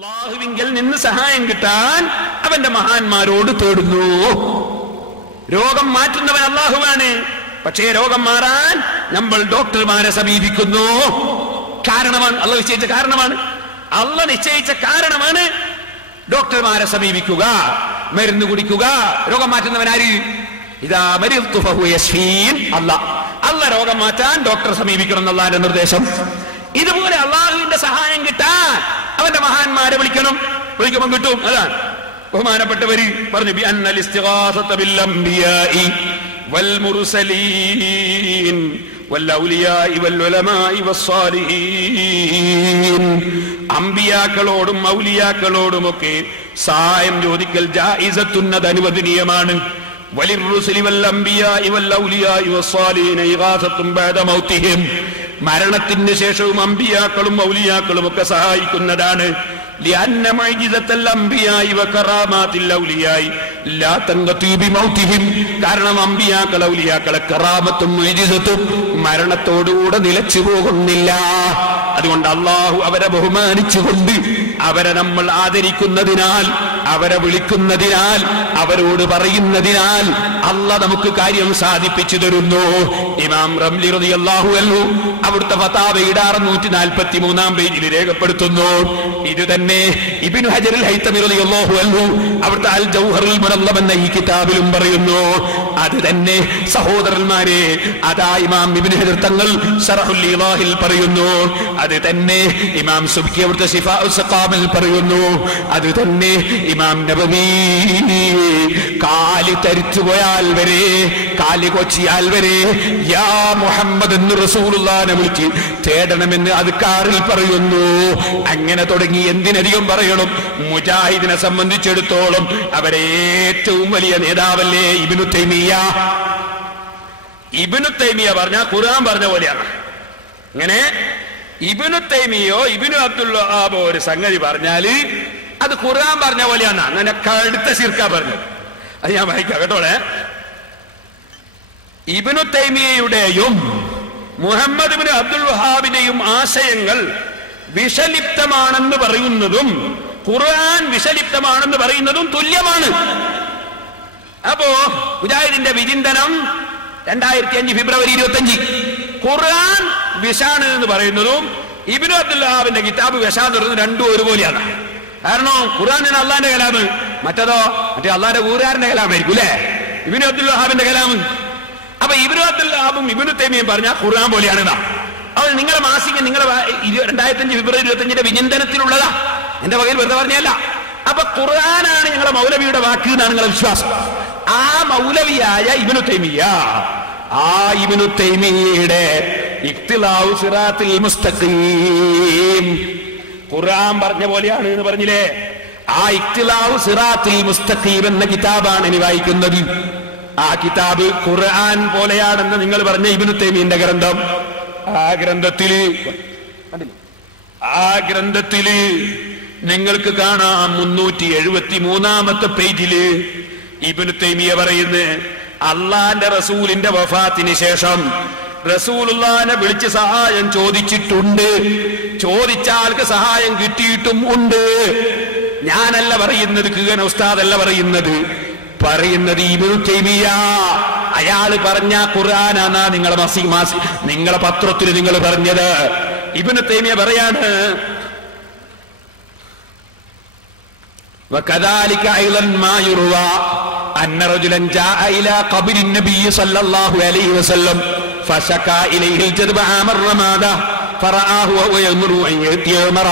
അല്ലാഹുവിങ്കൽ നിന്ന് സഹായം കിട്ടാൻ അവന്റെ മഹാന്മാരോട് തേടുന്നു. രോഗം മാറ്റുന്നവൻ അല്ലാഹുവാണ്. പക്ഷേ രോഗം മാറാൻ നമ്മൾ ഡോക്ടർമാരെ സമീപിക്കുന്നു. കാരണമാണ് അള്ളാഹു നിശ്ചയിച്ച കാരണമാണ്. അള്ളാഹു നിശ്ചയിച്ച കാരണമാണ് ഡോക്ടർമാരെ സമീപിക്കുക, മരുന്ന് കുടിക്കുക. രോഗം മാറ്റുന്നവൻ ആര്? ഇതാ മരിദ്തു ഫഹുവ യശ്ഫീൻ. അള്ളാഹ് രോഗം മാറ്റാൻ ഡോക്ടറെ സമീപിക്കണം എന്നുള്ളതിന്റെ നിർദ്ദേശം. ഇതുപോലെ അള്ളാഹുവിന്റെ സഹായം കിട്ടാൻ അവന്റെ മഹാന്മാരെ വിളിക്കണം. വിളിക്കുമ്പോൾ കിട്ടും. അതാണ് ബഹുമാനപ്പെട്ടവര് പറഞ്ഞു, ബി അന്നൽ ഇസ്തിഗാസത ബിൽ അംബിയാഇ വൽ മുർസലീൻ വൽ ഔലിയാഇ വൽ ഉലമാഇ വസ്സാലിഹീൻ. അംബിയാക്കളോടും ഔലിയാക്കളോടുമൊക്കെ സഹായം ചോദിക്കൽ ജായിസത്തുൻ, അത് അനുവദനീയമാണ്. വലിർറുസുലി വൽ അംബിയാഇ വൽ ഔലിയാഇ വസ്സാലിഹീൻ ഇഗാസത്തുൻ ബഅദ മൗതിഹിം. മരണത്തിന് ശേഷവും അമ്പിയാക്കളും ഔലിയാക്കളും ഒക്കെ സഹായിക്കുന്നതാണ്. لأن معجزة الأنبياء وكرامات الأولياء لا تنقطع بموتهم. കാരണം അമ്പിയാക്കൾ ഔലിയാക്കളെ കറാമത്തും മുഅ്ജിസത്തും മരണത്തോടുകൂടെ നിലച്ചു പോകുന്നില്ല. അതുകൊണ്ട് അള്ളാഹു അവരെ ബഹുമാനിച്ചുകൊണ്ട്, അവരെ നമ്മൾ ആദരിക്കുന്നതിനാൽ, അവരെ വിളിക്കുന്നതിനാൽ, അവരോട് പറയുന്നതിനാൽ അള്ളാഹ് നമുക്ക് കാര്യം സാധിപ്പിച്ചു തരുന്നു. ഇമാം റംലി റളിയല്ലാഹു അൻഹു അവിടുത്തെ ഫതാവയുടെ 643 പേജിൽ രേഖപ്പെടുത്തുന്നു. ഇത് തന്നെ ഇബ്നു ഹജറുൽ ഹൈതമി റളിയല്ലാഹു അൻഹു അവിടുത്തെ അൽ ജൗഹറുൽ മുനല്ലം എന്ന ഈ കിതാബിലും പറയുന്നു. അത് തന്നെ സഹോദരന്മാരെ, അതാ ഇമാം ഇബ്നു ഹജർ തങ്ങൾ ശറഹുൽ ഇളാഹിൽ പറയുന്നു. അത് തന്നെ ഇമാം സുബ്കി അവിടുത്തെ ശിഫാഉസ് സഖാമിൽ പറയുന്നു. അത് തന്നെ ഇമാം നബവി കാല് തരിച്ചു പോയാൽ വരെ, കാല് കൊച്ചിയാൽ വരെ യാ മുഹമ്മദ് എന്ന് റസൂലുള്ളാഹിനെ വിളിച്ച് തേടണമെന്ന് അദ്കാറിൽ പറയുന്നു. അങ്ങനെ തുടങ്ങി എന്തിനധികം പറയണം. മുജാഹിദിനെ സംബന്ധിച്ചിടത്തോളം അവരെ ഏറ്റവും വലിയ നേതാവല്ലേ ഇബ്നു തൈമിയ്യ. ഇബ്നു തൈമിയ്യ പറഞ്ഞ ഖുർആൻ പറഞ്ഞ പോലെയാണ്. അങ്ങനെ ഇബ്നു തൈമിയ്യോ ഇബ്നു അബ്ദുൽ വഹാബോ ഒരു സംഗതി പറഞ്ഞാല് അത് ഖുർആൻ പറഞ്ഞ പോലെയാണ്. അങ്ങനെ കടുത്ത ശിർക്കാ പറഞ്ഞത്. അത് ഞാൻ വായിക്കാം കേട്ടോളെ. ഇബ്നു തൈമിയ്യയുടെയും മുഹമ്മദ് ഇബ്നു അബ്ദുൽ വഹാബിന്റെയും ആശയങ്ങൾ വിഷലിപ്തമാണെന്ന് പറയുന്നതും ഖുർആൻ വിഷലിപ്തമാണെന്ന് പറയുന്നതും തുല്യമാണ്. അപ്പോ മുജാഹിദിന്റെ വിചിന്തനം 2005 ഫെബ്രുവരി 25. ഖുർആൻ വിഷാണ് എന്ന് പറയുന്നതും ഇബ്നു അബ്ദുൽ വഹാബിന്റെ കിതാബ് വിഷാന്ന് പറയുന്നത് രണ്ടും ഒരുപോലെയാണ്. കാരണം ഖുർആൻ അള്ളാന്റെ കലാമ്, മറ്റേ അള്ളാന്റെ ഊരാറിന്റെ കലാമായിരിക്കും അല്ലെ ഇബ്നു അബ്ദുൽ വഹാബിന്റെ കലാമ്. അപ്പൊ ഇബ്നു അബ്ദുൽ വഹാബും ഇബ്നു തൈമിയ്യയും പറഞ്ഞ ഖുർആൻ പോലെയാണ്. അത് നിങ്ങളെ മാസിക, നിങ്ങളെ 2005 ഫെബ്രുവരി 25 വിചിന്തനത്തിലുള്ളതാ, എന്റെ വകയിൽ വെറുതെ പറഞ്ഞല്ല. അപ്പൊ ഖുർആനാണ് ഞങ്ങളെ മൗലവിയുടെ വാക്ക് എന്നാണ് നിങ്ങളെ വിശ്വാസം. ആ മൗലവിയായ ഇബ്നു തൈമിയ്യ, ആ ഇബ്നു തൈമിയ്യയുടെ ഇഖ്തിലാഉ സിറാത്തിൽ മുസ്തഖീം ഖുർആൻ പറഞ്ഞ പോലെയാണ് എന്ന് പറഞ്ഞില്ലേ. ആ ഇഖ്തിലാഉ സിറാത്തിൽ മുസ്തഖീം എന്ന കിതാബാണ് ഇനി വായിക്കുന്നത്. ആ കിതാബ് ഖുർആൻ പോലെയാണെന്ന് നിങ്ങൾ പറഞ്ഞ ഇബ്നു തൈമിയ്യന്റെ ഗ്രന്ഥം. ആ ഗ്രന്ഥത്തില് നിങ്ങൾക്ക് കാണാം 373 പേജില് ഇബ്നു തൈമിയ്യ പറയുന്നു, അള്ളാന്റെ റസൂലിന്റെ വഫാത്തിന് ശേഷം റസൂലുള്ളാഹിനെ വിളിച്ച് സഹായം ചോദിച്ചിട്ടുണ്ട്. ചോദിച്ച ആൾക്ക് സഹായം കിട്ടിയിട്ടും ഉണ്ട്. ഞാനല്ല പറയുന്നത്, കിഗൻ ഉസ്താദല്ല പറയുന്നത് ഇബ്നു തൈമിയ്യ. അയാള് പറഞ്ഞ ഖുർആനാണ് നിങ്ങളെ പത്രത്തിൽ നിങ്ങൾ പറഞ്ഞത്. ഇബ്നു തൈമിയ്യ പറയാണ്, وكذلك أيضا ما يروى أن رجلا جاء إلى قبر النبي صلى الله عليه وسلم فشكى إليه الجذب عام الرمادة فرآه وهو يأمر أن يأتي عمر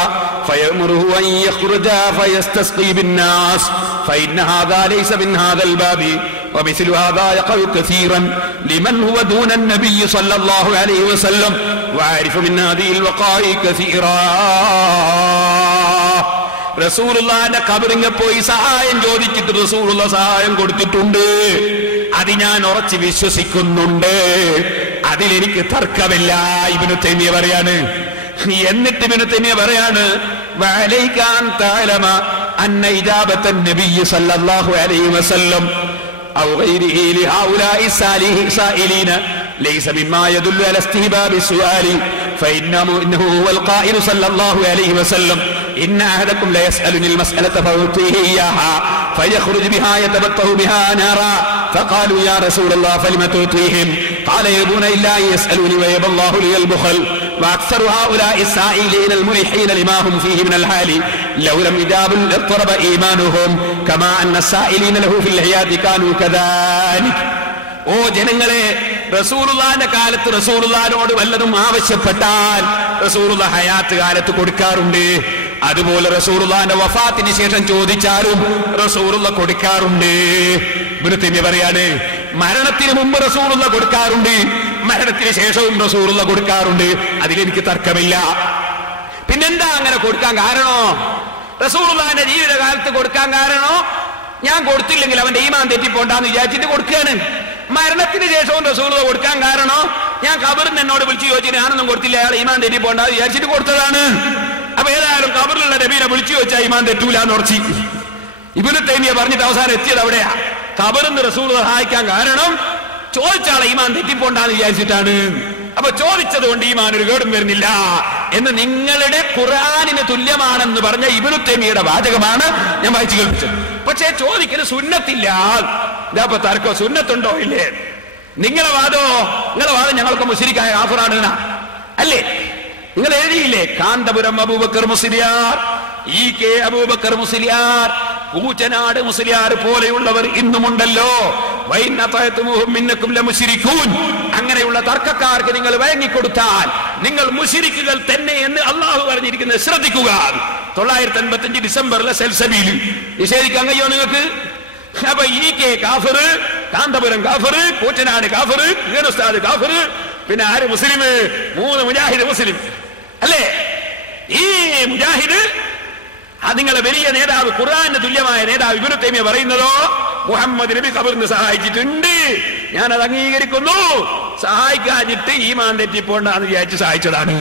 فيأمره أن يخرج فيستسقي بالناس فإن هذا ليس من هذا الباب ومثل هذا يقع كثيرا لمن هو دون النبي صلى الله عليه وسلم وعارف من هذه الوقائع كثيرا. റസൂലുള്ളാഹിന്റെ ഖബറിൽ പോയി സഹായം ചോദിച്ചിട്ട് റസൂലുള്ള സഹായം കൊടുത്തിട്ടുണ്ട്. അത് ഞാൻ ഉറച്ചു വിശ്വസിക്കുന്നുണ്ട്. അതിലെനിക്ക് തർക്കമില്ല. ഇബ്നു തൈമിയ്യ പറയാണ്. എന്നിട്ട് ഇബ്നു തൈമിയ്യ പറയാണ്, വഅലൈക അൻ തഅലമ അന്ന ഇജാബത്തൻ നബിയ്യി സല്ലല്ലാഹു അലൈഹി വസല്ലം ഔ ഗൈരിഹി ലിഹൗലാഇ സാലിഹീന ലൈസ മിമ്മാ യദുല്ലു അലാ ഇസ്തിഹ്ബാബി സുആലി فإنه هو القائل صلى الله عليه وسلم إن أحدكم لا يسألني المسألة فأعطيه إياها فيخرج بها يتبطه بها نارا فقالوا يا رسول الله فلم تعطيهم قال يبون إلا أن يسألوني ويبى الله لي البخل وأكثر هؤلاء السائلين الملحين لما هم فيه من الحال لو لم يجابوا اضطرب إيمانهم كما أن السائلين له في الحياة كانوا كذلك. ഓ ജനങ്ങളെ, റസൂലുള്ളാഹിന്റെ കാലത്ത് റസൂലുള്ളാഹിനോട് വല്ലതും ആവശ്യപ്പെട്ടാൽ റസൂലുള്ള ഹയാത്ത് കാലത്ത് കൊടുക്കാറുണ്ട്. അതുപോലെ റസൂലുള്ളാഹിന്റെ വഫാത്തിന് ശേഷം ചോദിച്ചാലും റസൂലുള്ള കൊടുക്കാറുണ്ട്. ഇബ്നു തൈമിയ്യ പറയാണ്, മരണത്തിന് മുമ്പ് റസൂലുള്ള കൊടുക്കാറുണ്ട്, മരണത്തിന് ശേഷവും റസൂലുള്ള കൊടുക്കാറുണ്ട്. അതിലെനിക്ക് തർക്കമില്ല. പിന്നെന്താ അങ്ങനെ കൊടുക്കാൻ കാരണോ? റസൂലുള്ളാഹിന്റെ ജീവിതകാലത്ത് കൊടുക്കാൻ കാരണോ? ഞാൻ കൊടുത്തില്ലെങ്കിൽ അവന്റെ ഈമാൻ തെറ്റിപ്പോണ്ടാന്ന് വിചാരിച്ചിട്ട് കൊടുക്കുകയാണ്. മരണത്തിന് ശേഷവും റസൂലുള്ള കൊടുക്കാൻ കാരണോ? ഞാൻ ഖബറിന് എന്നോട് വിളിച്ചു ചോദിച്ചു, ഞാനൊന്നും കൊടുത്തില്ല, അയാൾ ഈമാൻ തെറ്റിപ്പോണ്ടാന്ന് വിചാരിച്ചിട്ട് കൊടുത്തതാണ്. അപ്പൊ ഏതായാലും ഖബറിലുള്ള നബീനെ വിളിച്ചു ചോദിച്ചാൽ ഈമാൻ തെറ്റൂലെന്ന് ഉറച്ചി. ഇബ്നു തൈമിയ്യ പറഞ്ഞിട്ട് അവസാനം എത്തിയത് അവിടെയാ. ഖബറിന് റസൂലുള്ള സഹായിക്കാൻ കാരണം ചോദിച്ചാളെ ഈമാൻ തെറ്റിപ്പോണ്ടാന്ന് വിചാരിച്ചിട്ടാണ്. അപ്പൊ ചോദിച്ചത് കൊണ്ട് ഈമാൻ ഒരു കേടും വരുന്നില്ല എന്ന് നിങ്ങളുടെ ഖുർആനിന് തുല്യമാണെന്ന് പറഞ്ഞ ഇബ്നു തൈമിയ്യയുടെ വാചകമാണ് ഞാൻ വായിച്ചു കേൾപ്പിച്ചത്. പക്ഷേ ചോദിക്കല് സുന്നത്തില്ല. ഇതാ തർക്കം, സുന്നത്തുണ്ടോ ഇല്ലേ? നിങ്ങളെ വാദം ഞങ്ങൾക്ക് മുശ്രിക്കായ കാഫിറാണ് അല്ലേ? നിങ്ങൾ എഴുതിയില്ലേ? കാന്തപുരം അബൂബക്കർ മുസ്ലിയാർ, ഇ കെ അബൂബക്കർ മുസ്ലിയാർ, കൂറ്റനാട് മുസ്ലിയാർ പോലെയുള്ളവർ ഇന്നുമുണ്ടല്ലോ. അങ്ങനെയുള്ള തർക്കക്കാർക്ക് നിങ്ങൾ വഴങ്ങിക്കൊടുത്താൽ നിങ്ങൾ മുശ്രിക്കുകൾ തന്നെ എന്ന് അള്ളാഹു പറഞ്ഞിരിക്കുന്നത് ശ്രദ്ധിക്കുക. 985 ഡിസംബറിലെ സെൽസബിയിൽ നിഷേധിക്കാൻ കഴിയോ നിങ്ങൾക്ക്? അപ്പൊ ഇ കെ കാഫിർ, കാന്തപുരം കാഫിർ, കൂറ്റനാട് കാഫിർ, ഉസ്താദ് കാഫിർ, പിന്നെ ആര് മുസ്ലിം? 3 മുജാഹിദ് മുസ്ലിം അല്ലേ? ഈ മുജാഹിദ് നിങ്ങളെ വലിയ നേതാവ്, ഖുർആന്റെ തുല്യമായ നേതാവ് ഇബ്നു തൈമിയ്യ പറയുന്നതോ മുഹമ്മദ് നബി ഖബറിന് സഹായിച്ചിട്ടുണ്ട്, ഞാനത് അംഗീകരിക്കുന്നു. സഹായിക്കാഞ്ഞിട്ട് ഈമാൻ തെറ്റിപ്പോണ്ടാന്ന് വിചാരിച്ച് സഹായിച്ചതാണ്.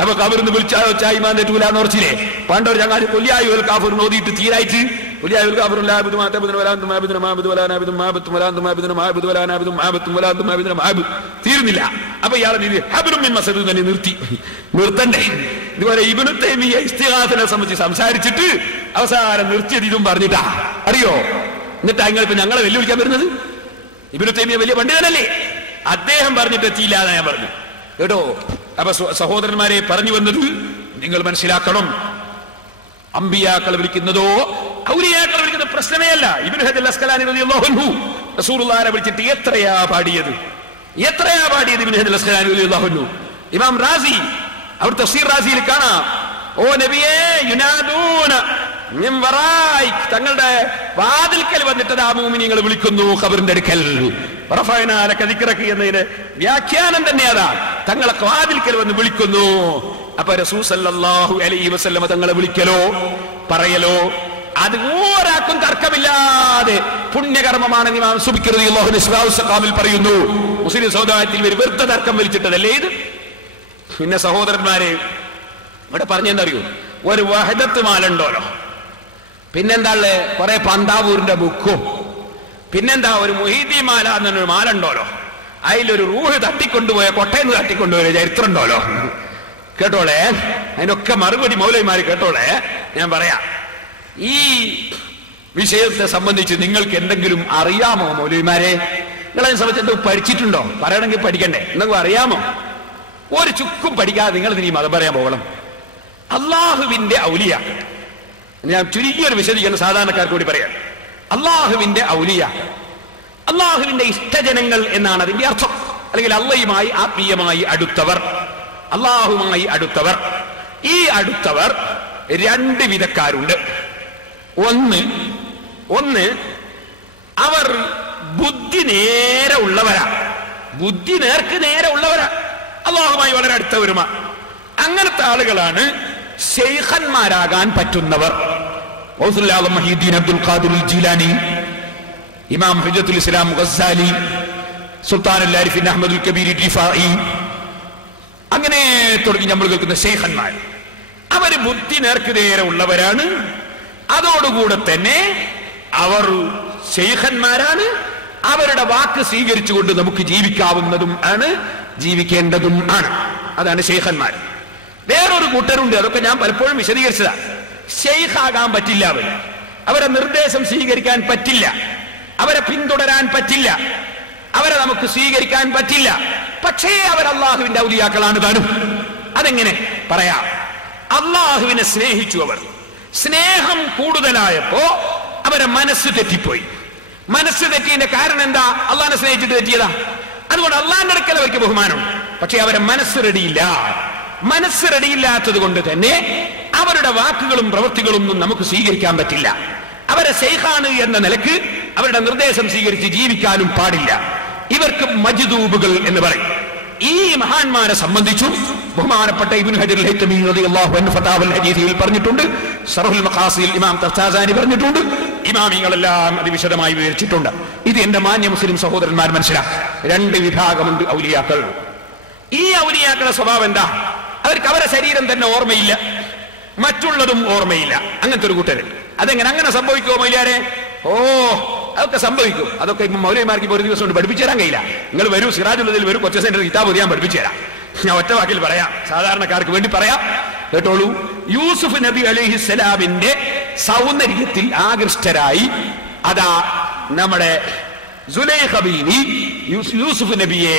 അപ്പൊ ഖബറിന് വിളിച്ചാ ഈമാൻ തെറ്റൂലെന്ന് ഉറച്ചില്ലേ? പണ്ടൊരു ചങ്ങാതി കൊല്ലിയായുൽ കാഫിർ നോദിയിട്ട് തീരായിട്ട് കൊല്ലിയായുൽ കാഫിർ തീരുന്നില്ല. അപ്പൊ ഇയാളെ തന്നെ നിർത്തണ്ടേ? ഇതുപോലെ ഇബ്നു തൈമിയ്യ ഇസ്തിഗാസനെ സംബന്ധിച്ച് സംസാരിച്ചിട്ട് അവസാനം നിർത്തിയത് ഇതും പറഞ്ഞിട്ടാ. അറിയോ? എന്നിട്ടാ ഇപ്പൊ ഞങ്ങളെ വെല്ലുവിളിക്കാൻ വരുന്നത്? ഇബ്നു തൈമിയ്യ വലിയ പണ്ഡിതനല്ലേ? അദ്ദേഹം പറഞ്ഞിട്ട് എത്തിയില്ല എന്നാ ഞാൻ പറഞ്ഞു കേട്ടോ. അപ്പൊ സഹോദരന്മാരെ, പറഞ്ഞു വന്നത് നിങ്ങൾ മനസ്സിലാക്കണം, അമ്പിയാക്കൾ വിളിക്കുന്നതോ ഔലിയാക്കൾ വിളിക്കുന്ന പ്രശ്നമേ അല്ല. ഇബ്നു ഹജർ അസ്ഖലാനി റളിയല്ലാഹു അൻഹു റസൂലുള്ളാഹിനെ വിളിച്ചിട്ട് എത്രയാ പാടിയത് ഇബ്നു ഹജർ അസ്ഖലാനി റളിയല്ലാഹു അൻഹു. ഇമാം റാസി അവർ തഫ്സീർ റാസിയിൽ കാണാം, ഓ നബിയേ യുനാദൂന മിൻ വറായിക്, തങ്ങളുടെ വാതിൽക്കൽ വന്നിട്ട് ആ മുഅ്മിനീങ്ങൾ വിളിക്കുന്നു ഖബറിന്റെ അടുക്കൽ. റഫഅനാ ലക ദിക്റക എന്നതിന്റെ വ്യാഖ്യാനം തന്നെ അതാ, തങ്ങളെ വാതിൽക്കൽ വന്ന് വിളിക്കുന്നു. അപ്പൊ റസൂൽ സല്ലല്ലാഹു അലൈഹി വസല്ലം തങ്ങളെ വിളിക്കലോ പറയലോ അത് ഓരാക്കും തർക്കമില്ലാതെ പുണ്യകർമ്മമാണെന്ന് ഇമാം സുബ്കി റളിയല്ലാഹു അൻഹു ഇസ്റാഉ സഖാമിൽ പറയുന്നു. മുസ്ലിം സമുദായത്തിൽ വെറുതെ തർക്കം വലിച്ചിട്ടതല്ലേ ഇത്? പിന്നെ സഹോദരന്മാരെ, ഇവിടെ പറഞ്ഞെന്തറിയോ, ഒരു വഹദത്ത് മാലുണ്ടോലോ, പിന്നെന്താ കുറെ പന്താവൂരിന്റെ ബുക്കും, പിന്നെന്താ ഒരു മുഹീദ്ദീൻ മാല എന്നൊരു മാലുണ്ടോലോ, അതിലൊരു റൂഹ് തട്ടിക്കൊണ്ടുപോയ കൊട്ടയെന്ന് തട്ടിക്കൊണ്ടുപോയ ചരിത്രം ഉണ്ടോലോ. കേട്ടോളെ, അതിനൊക്കെ മറുപടി മൗലവിമാര് കേട്ടോളെ. ഞാൻ പറയാം, ഈ വിഷയത്തെ സംബന്ധിച്ച് നിങ്ങൾക്ക് എന്തെങ്കിലും അറിയാമോ മൗലവിമാരെ? നിങ്ങളതിനെ സംബന്ധിച്ച് പഠിച്ചിട്ടുണ്ടോ? പറയണമെങ്കിൽ പഠിക്കണ്ടേ? എന്തെങ്കിലും അറിയാമോ? ഒരു ചുക്കും പഠിക്കാതെ നിങ്ങൾ ഇനി മതം പറയാൻ പോകണം. അള്ളാഹുവിന്റെ ഔലിയ, ഞാൻ ചുരുങ്ങിയൊരു വിശദീകരണം സാധാരണക്കാർക്ക് കൂടി പറയാം. അള്ളാഹുവിന്റെ ഔലിയ, അള്ളാഹുവിന്റെ ഇഷ്ടജനങ്ങൾ എന്നാണ് അതിന്റെ അർത്ഥം. അല്ലെങ്കിൽ അള്ളയുമായി ആത്മീയമായി അടുത്തവർ, അള്ളാഹുമായി അടുത്തവർ. ഈ അടുത്തവർ 2 വിധക്കാരുണ്ട്. ഒന്ന് അവർ ബുദ്ധി നേരെ ഉള്ളവരാ, ബുദ്ധി നേർക്ക് നേരെ ഉള്ളവരാ, അള്ളാഹുമായി വളരെ അടുത്തവരുമാ. അങ്ങനത്തെ ആളുകളാണ് ശൈഖന്മാരാകാൻ പറ്റുന്നവർ. മഹീദ്ദീൻ അബ്ദുൽ ഖാദിർ ജീലാനി, ഇമാം ഹുജ്ജത്തുൽ ഇസ്ലാം ഗസ്സാലി, സുൽത്താനുൽ ആരിഫീൻ അഹ്മദുൽ കബീർ റിഫായി, അങ്ങനെ തുടങ്ങി നമ്മൾ കേൾക്കുന്ന ശൈഖന്മാർ. അവര് ബുദ്ധി നേർക്ക് നേരെ ഉള്ളവരാണ്. അതോടുകൂടെ തന്നെ അവർ ശൈഖന്മാരാണ്. അവരുടെ വാക്ക് സ്വീകരിച്ചുകൊണ്ട് നമുക്ക് ജീവിക്കാവുന്നതും ആണ്, ജീവിക്കേണ്ടതും ആണ്. അതാണ് ശൈഖന്മാർ. വേറൊരു കൂട്ടരുണ്ട്, അതൊക്കെ ഞാൻ പലപ്പോഴും വിശദീകരിച്ചതാ. ശൈഖാകാൻ പറ്റില്ല, അവരെ നിർദ്ദേശം സ്വീകരിക്കാൻ പറ്റില്ല, അവരെ പിന്തുടരാൻ പറ്റില്ല, അവരെ നമുക്ക് സ്വീകരിക്കാൻ പറ്റില്ല. പക്ഷേ അവർ അള്ളാഹുവിന്റെ ഔലിയാക്കളാണ് താനും. അതെങ്ങനെ പറയാം? അള്ളാഹുവിനെ സ്നേഹിച്ചു. അവർ സ്നേഹം കൂടുതലായപ്പോ അവരെ മനസ്സ് തെറ്റിപ്പോയി. മനസ്സ് തെറ്റിയതിന്റെ കാരണം എന്താ? അള്ളാഹിനെ സ്നേഹിച്ചിട്ട് തെറ്റിയതാ. അതുകൊണ്ട് അള്ളാഹിന്റെ അടുക്കൽ അവർക്ക് ബഹുമാനമുണ്ട്, പക്ഷെ അവരെ മനസ്സ് റെഡിയില്ല. മനസ്സ് റെഡിയില്ലാത്തത് കൊണ്ട് തന്നെ അവരുടെ വാക്കുകളും പ്രവൃത്തികളും ഒന്നും നമുക്ക് സ്വീകരിക്കാൻ പറ്റില്ല. അവരെ ശൈഖാണ് എന്ന നിലക്ക് അവരുടെ നിർദ്ദേശം സ്വീകരിച്ച് ജീവിക്കാനും പാടില്ല. ഇവർക്ക് മജ്ദൂബുകൾ എന്ന് പറയും. ഈ മഹാന്മാരെ സംബന്ധിച്ചും ബഹുമാനപ്പെട്ട ഇബ്നു ഹജർ അൽ ഹൈതമി റളിയല്ലാഹു അൻഹു ഫതാവൽ ഹദീസിൽ പറഞ്ഞിട്ടുണ്ട്, ശർഹുൽ മഖാസിൽ ഇമാം തഫ്താസാനി പറഞ്ഞിട്ടുണ്ട്, ഇമാമികളെല്ലാം അത് വിശദമായി വിവരിച്ചിട്ടുണ്ട്. ഇത് എന്റെ മാന്യ മുസ്ലിം സഹോദരന്മാർ മനസ്സിലാക്കുക. രണ്ട് വിഭാഗമുണ്ട് ഔലിയാക്കൾ. ഈ ഔലിയാക്കളുടെ സ്വഭാവം എന്താ? അവർക്ക് അവരുടെ ശരീരം തന്നെ ഓർമ്മയില്ല, മറ്റുള്ളതും ഓർമ്മയില്ല. അങ്ങനത്തെ ഒരു കൂട്ടര്. അതെങ്ങനെ അങ്ങനെ സംഭവിക്കുമോ മൗലിയാരെ? അതൊക്കെ സംഭവിക്കും. അതൊക്കെ ഇപ്പൊ മൗലവിമാർക്ക് ഇപ്പൊ ഒരു ദിവസം കൊണ്ട് പഠിപ്പിച്ചു തരാൻ കഴിയില്ല. നിങ്ങൾ വരൂ, സിറാജുള്ളതിൽ വരൂ, കൊച്ചു സെന്റർ കിതാബ് ഞാൻ പഠിപ്പിച്ചു തരാം. ഞാൻ ഒറ്റ വാക്കിൽ പറയാം, സാധാരണക്കാർക്ക് വേണ്ടി പറയാം, കേട്ടോളൂ. യൂസുഫ് നബി അലൈഹിസ്സലാമിന്റെ സൗന്ദര്യത്തിൽ ആകൃഷ്ടരായി അതാ നമ്മുടെ സുലൈഖ ബീവി യൂസുഫ് നബിയെ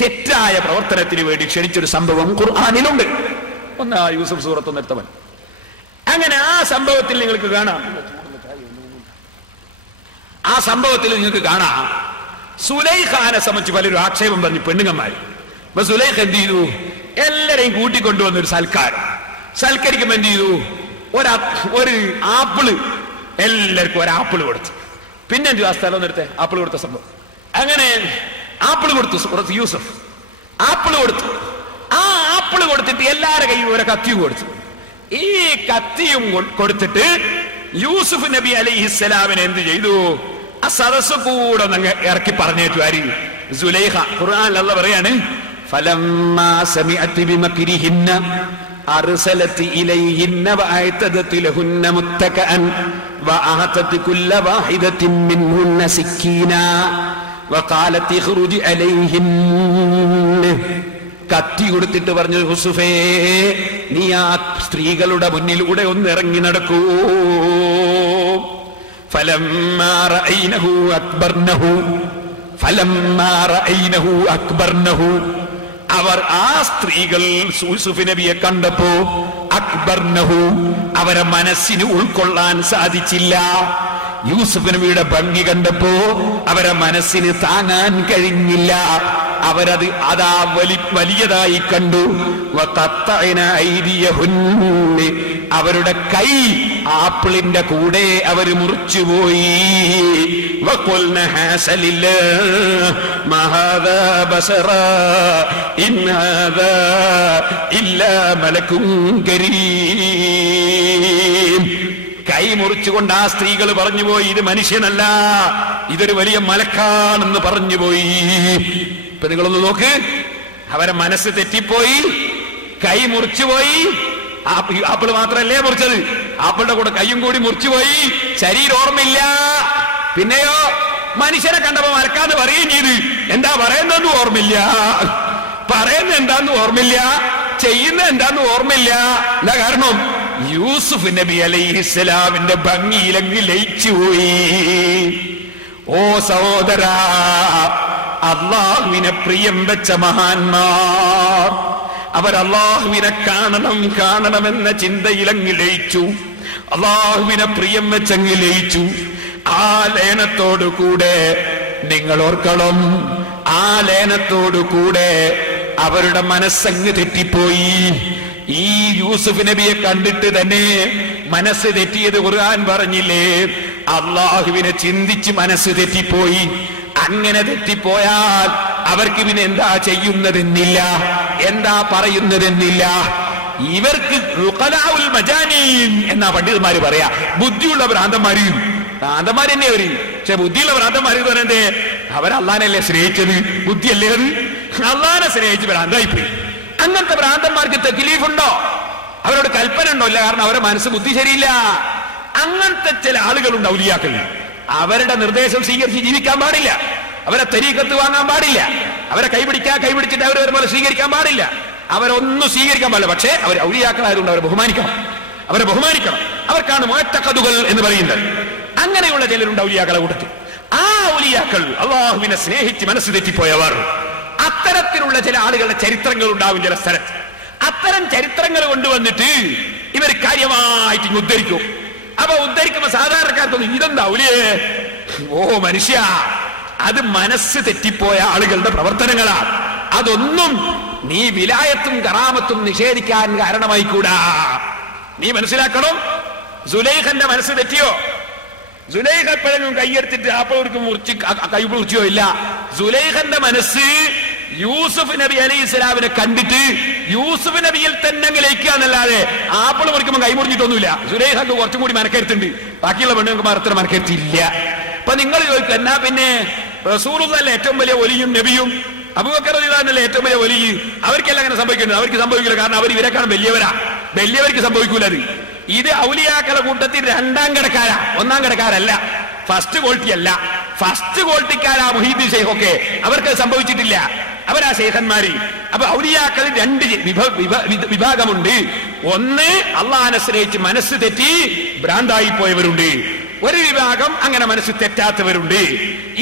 തെറ്റായ പ്രവർത്തനത്തിന് വേണ്ടി ക്ഷണിച്ചൊരു സംഭവം ഖുർആനിലുണ്ട്. ഒന്ന് യൂസുഫ് സൂറത്ത് നിർത്തവൻ. അങ്ങനെ ആ സംഭവത്തിൽ നിങ്ങൾക്ക് കാണാം, സുലൈഖാനെ സംബന്ധിച്ച് പലരും ആക്ഷേപം പറഞ്ഞു, പെണ്ണുങ്ങന്മാർ. അപ്പൊ സുലൈഖ എന്ത് ചെയ്തു? എല്ലാരെയും കൂട്ടിക്കൊണ്ടുവന്നൊരു സൽക്കരിക്കുമ്പോ എന്ത് ചെയ്തു? ഒരു ആപ്പിള്, എല്ലാവർക്കും ഒരു ആപ്പിള് കൊടുത്തു. പിന്നെ എന്തു? ആ സ്ഥലം നിർത്തെ ആപ്പിള് കൊടുത്ത സംഭവം. അങ്ങനെ ആപ്പിള് കൊടുത്തു യൂസഫ്, ആപ്പിള് കൊടുത്തു. ആ ആപ്പിള് കൊടുത്തിട്ട് എല്ലാവരുടെ കയ്യിൽ ഒരു കത്തിയും കൊടുത്തു. ഈ കത്തിയും കൊടുത്തിട്ട് യൂസുഫ് നബി അലൈഹിസ്സലാമിനെ എന്ത് ചെയ്തു? ആ സദസ് കൂടെ ഇറക്കി പറഞ്ഞേറ്റു. ആര്? സുലൈഖ. ഖുർആനിൽ അല്ലാഹു പറയാണ്, ഫലമ്മാ സമിഅത് ബിമക്രിഹിന്ന അർസലത് ഇലൈഹിന്ന വഅതദത് ലഹുന്ന മുത്തകഅൻ വഅഹതത് കുല്ല വാഹിദത്തിൻ മിൻഹുന്ന സിക്കീന വഖാലത് ഇഖ്റുജ് അലൈഹിന്ന. കത്തി കൊടുത്തിട്ട് പറഞ്ഞു, യൂസുഫേ, നീ ആ സ്ത്രീകളുടെ മുന്നിലൂടെ ഒന്ന് ഇറങ്ങി നടക്കൂ. ഫലമ്മാ റഅയ്നഹു അക്ബർനഹു. അവർ ആ സ്ത്രീകൾ യൂസുഫ് നബിയെ കണ്ടപ്പോ അക്ബർനഹു, അവരെ മനസ്സിന് ഉൾക്കൊള്ളാൻ സാധിച്ചില്ല. യൂസുഫ് നബിയുടെ ഭംഗി കണ്ടപ്പോ അവരെ മനസ്സിന് താങ്ങാൻ കഴിഞ്ഞില്ല. അവരത് അതാ വലിയതായി കണ്ടു. അവരുടെ കൈ ആപ്പിളിന്റെ കൂടെ അവര് മുറിച്ചുപോയി. കൈ മുറിച്ചുകൊണ്ട് ആ സ്ത്രീകൾ പറഞ്ഞുപോയി, ഇത് മനുഷ്യനല്ല, ഇതൊരു വലിയ മലക്കാണെന്ന് പറഞ്ഞുപോയി. ഇപ്പൊ നിങ്ങളൊന്ന് നോക്ക്, അവരെ മനസ്സ് തെറ്റിപ്പോയി, കൈ മുറിച്ചുപോയി. ആപ്പിള് മാത്രല്ലേ മുറിച്ചത്, ആപ്പിളിന്റെ കൂടെ കൈയും കൂടി മുറിച്ചുപോയി. ശരീരം ഓർമ്മയില്ല. പിന്നെയോ മനുഷ്യനെ കണ്ടപ്പോ മലക്കാന്ന് പറയുകയും ചെയ്ത്. എന്താ പറയുന്നതെന്ന് ഓർമ്മയില്ല, പറയുന്നത് എന്താന്ന് ഓർമ്മയില്ല, ചെയ്യുന്ന എന്താന്ന് ഓർമ്മയില്ല. എന്താ കാരണം? യൂസുഫ് നബി അലൈഹിസ്സലാമിന്റെ ഭംഗിയിലെങ്കിൽ ലയിച്ചുപോയി. ഓ സഹോദരാ, അള്ളാഹുവിനെ പ്രിയം വെച്ച മഹാന്മാർ അവർ അള്ളാഹുവിനെ കാണണമെന്ന ചിന്തയിലങ്ങ് ലയിച്ചു. അള്ളാഹുവിനെ പ്രിയം വെച്ചങ്ങ് ലയിച്ചു. ആ ലയനത്തോടുകൂടെ നിങ്ങൾ ഓർക്കണം, ആ ലയനത്തോടുകൂടെ അവരുടെ മനസ്സങ്ങ് തെറ്റിപ്പോയി. ഈ യൂസുഫ് നബിയെ കണ്ടിട്ട് തന്നെ മനസ്സ് തെറ്റിയത് ഖുർആൻ പറഞ്ഞില്ലേ? അള്ളാഹുവിനെ ചിന്തിച്ച് മനസ്സ് തെറ്റിപ്പോയി. അങ്ങനെ തെറ്റിപ്പോയാൽ അവർക്ക് പിന്നെ എന്താ ചെയ്യുന്നതെന്നില്ല, എന്താ പറയുന്നതെന്നില്ല. ഇവർക്ക് റുഖലാഉൽ മജാനീൻ എന്നാ പണ്ഡിതന്മാര് പറയാ. ബുദ്ധിയുള്ള ഭ്രാന്തന്മാര് തന്നെ അവര്. പക്ഷെ ബുദ്ധിയുള്ള ഭ്രാന്തന്മാര് പറയുന്നത് അവരല്ലാനല്ലേ സ്നേഹിച്ചത്, ബുദ്ധിയല്ലേ അത്. അള്ളാനെ സ്നേഹിച്ച് ഭ്രാന്തായിപ്പോയി. അങ്ങനത്തെ ഭ്രാന്തന്മാർക്ക് തക്ലീഫുണ്ടോ? അവരോട് കൽപ്പന ഉണ്ടോ? ഇല്ല. കാരണം അവരുടെ മനസ്സ് ബുദ്ധി ശരിയില്ല. അങ്ങനത്തെ ചില ആളുകളുണ്ട് ഔലിയാക്കൾ. അവരുടെ നിർദ്ദേശം സ്വീകരിച്ച് ജീവിക്കാൻ പാടില്ല, അവരെ തരീഖത്ത് വാങ്ങാൻ പാടില്ല, അവരെ കൈപിടിച്ചിട്ട് അവർ ഒരുപോലെ സ്വീകരിക്കാൻ പാടില്ല. അവരൊന്നും സ്വീകരിക്കാൻ പാടില്ല. പക്ഷേ അവർ ഔലിയാക്കളായതുകൊണ്ട് അവരെ ബഹുമാനിക്കണം. അവർക്കാണ് മുഅത്തഖദുകൾ എന്ന് പറയുന്നത്. അങ്ങനെയുള്ള ചിലരുണ്ട് ഔലിയാക്കളെ കൂട്ടത്തിൽ. ആ ഔലിയാക്കൾ അള്ളാഹുവിനെ സ്നേഹിച്ച് മനസ്സ് തെറ്റിപ്പോയവർ. അത്തരത്തിലുള്ള ചില ആളുകളുടെ ചരിത്രങ്ങൾ ഉണ്ടാവും ചില സ്ഥലത്ത്. അത്തരം ചരിത്രങ്ങൾ കൊണ്ടുവന്നിട്ട് ഇവർ കാര്യമായിട്ട് ഉദ്ധരിക്കും. അപ്പൊ ഉദ്ധരിക്കുമ്പോ സാധാരണക്കാർക്കൊന്നും ഇതെന്താ ഔലിയേ, ഓ മനുഷ്യ, അത് മനസ്സ് തെറ്റിപ്പോയ ആളുകളുടെ പ്രവർത്തനങ്ങളാണ്. അതൊന്നും നീ വിലായത്തും കറാമത്തും നിഷേധിക്കാൻ കാരണമായി കൂടാ. നീ മനസ്സിലാക്കണം. സുലൈഖന്റെ മനസ്സ് തെറ്റിയോ? സുലൈഖ എപ്പോഴെങ്കിലും കൈയെടുത്തിട്ട് ആപ്പവർക്ക് കൈ മുറിച്ചോ? ഇല്ല. സുലൈഖന്റെ മനസ്സ് യൂസുഫ് നബി അലൈഹി ഇസ്ലാമിനെ കണ്ടിട്ട് യൂസുഫ് നബിയിൽ തന്നെ ലയിക്കാന്നല്ലാതെ ആപ്പിൾ മുറിക്കുമ്പോൾ കൈ മുറിഞ്ഞിട്ടൊന്നുമില്ല. സുലൈഖക്ക് കുറച്ചും കൂടി മനക്കരുത്തുണ്ട്, ബാക്കിയുള്ള പെണ്ണുങ്ങൾക്ക് അത്ര മനക്കരുത്തില്ല. അപ്പൊ നിങ്ങൾ ചോദിക്കും, എന്നാ പിന്നെ റസൂലുള്ളാഹിന്റെ ഏറ്റവും വലിയ വലിയും നബിയും അബൂബക്കർ റളിയല്ലാഹുവിന്റെ ഏറ്റവും വലിയ വലിയ അവർക്കെല്ലാം അങ്ങനെ സംഭവിക്കുന്നത്? അവർക്ക് സംഭവിക്കില്ല. കാരണം അവർ ഇവരെക്കാണ് വലിയവർക്ക് സംഭവിക്കൂല. ഇത് ഔലിയാക്കളെ കൂട്ടത്തിൽ രണ്ടാം കിടക്കാരാ, ഒന്നാം കിടക്കാരല്ല, ഫസ്റ്റ് ക്വാളിറ്റി അല്ല. ഫസ്റ്റ് ക്വാളിറ്റിക്കാരാ മുഹീദ്ദീൻ ശൈഖൊക്കെ, അവർക്ക് സംഭവിച്ചിട്ടില്ല. അവരാ ശൈഖന്മാര്. അപ്പൊ ഔലിയാക്കളിൽ രണ്ട് വിഭാഗമുണ്ട്. ഒന്ന് അള്ളാഹിനെ സ്നേഹിച്ച് മനസ്സ് തെറ്റി ഭ്രാന്തായി പോയവരുണ്ട്. ഒരു വിഭാഗം അങ്ങനെ മനസ്സ് തെറ്റാത്തവരുണ്ട്.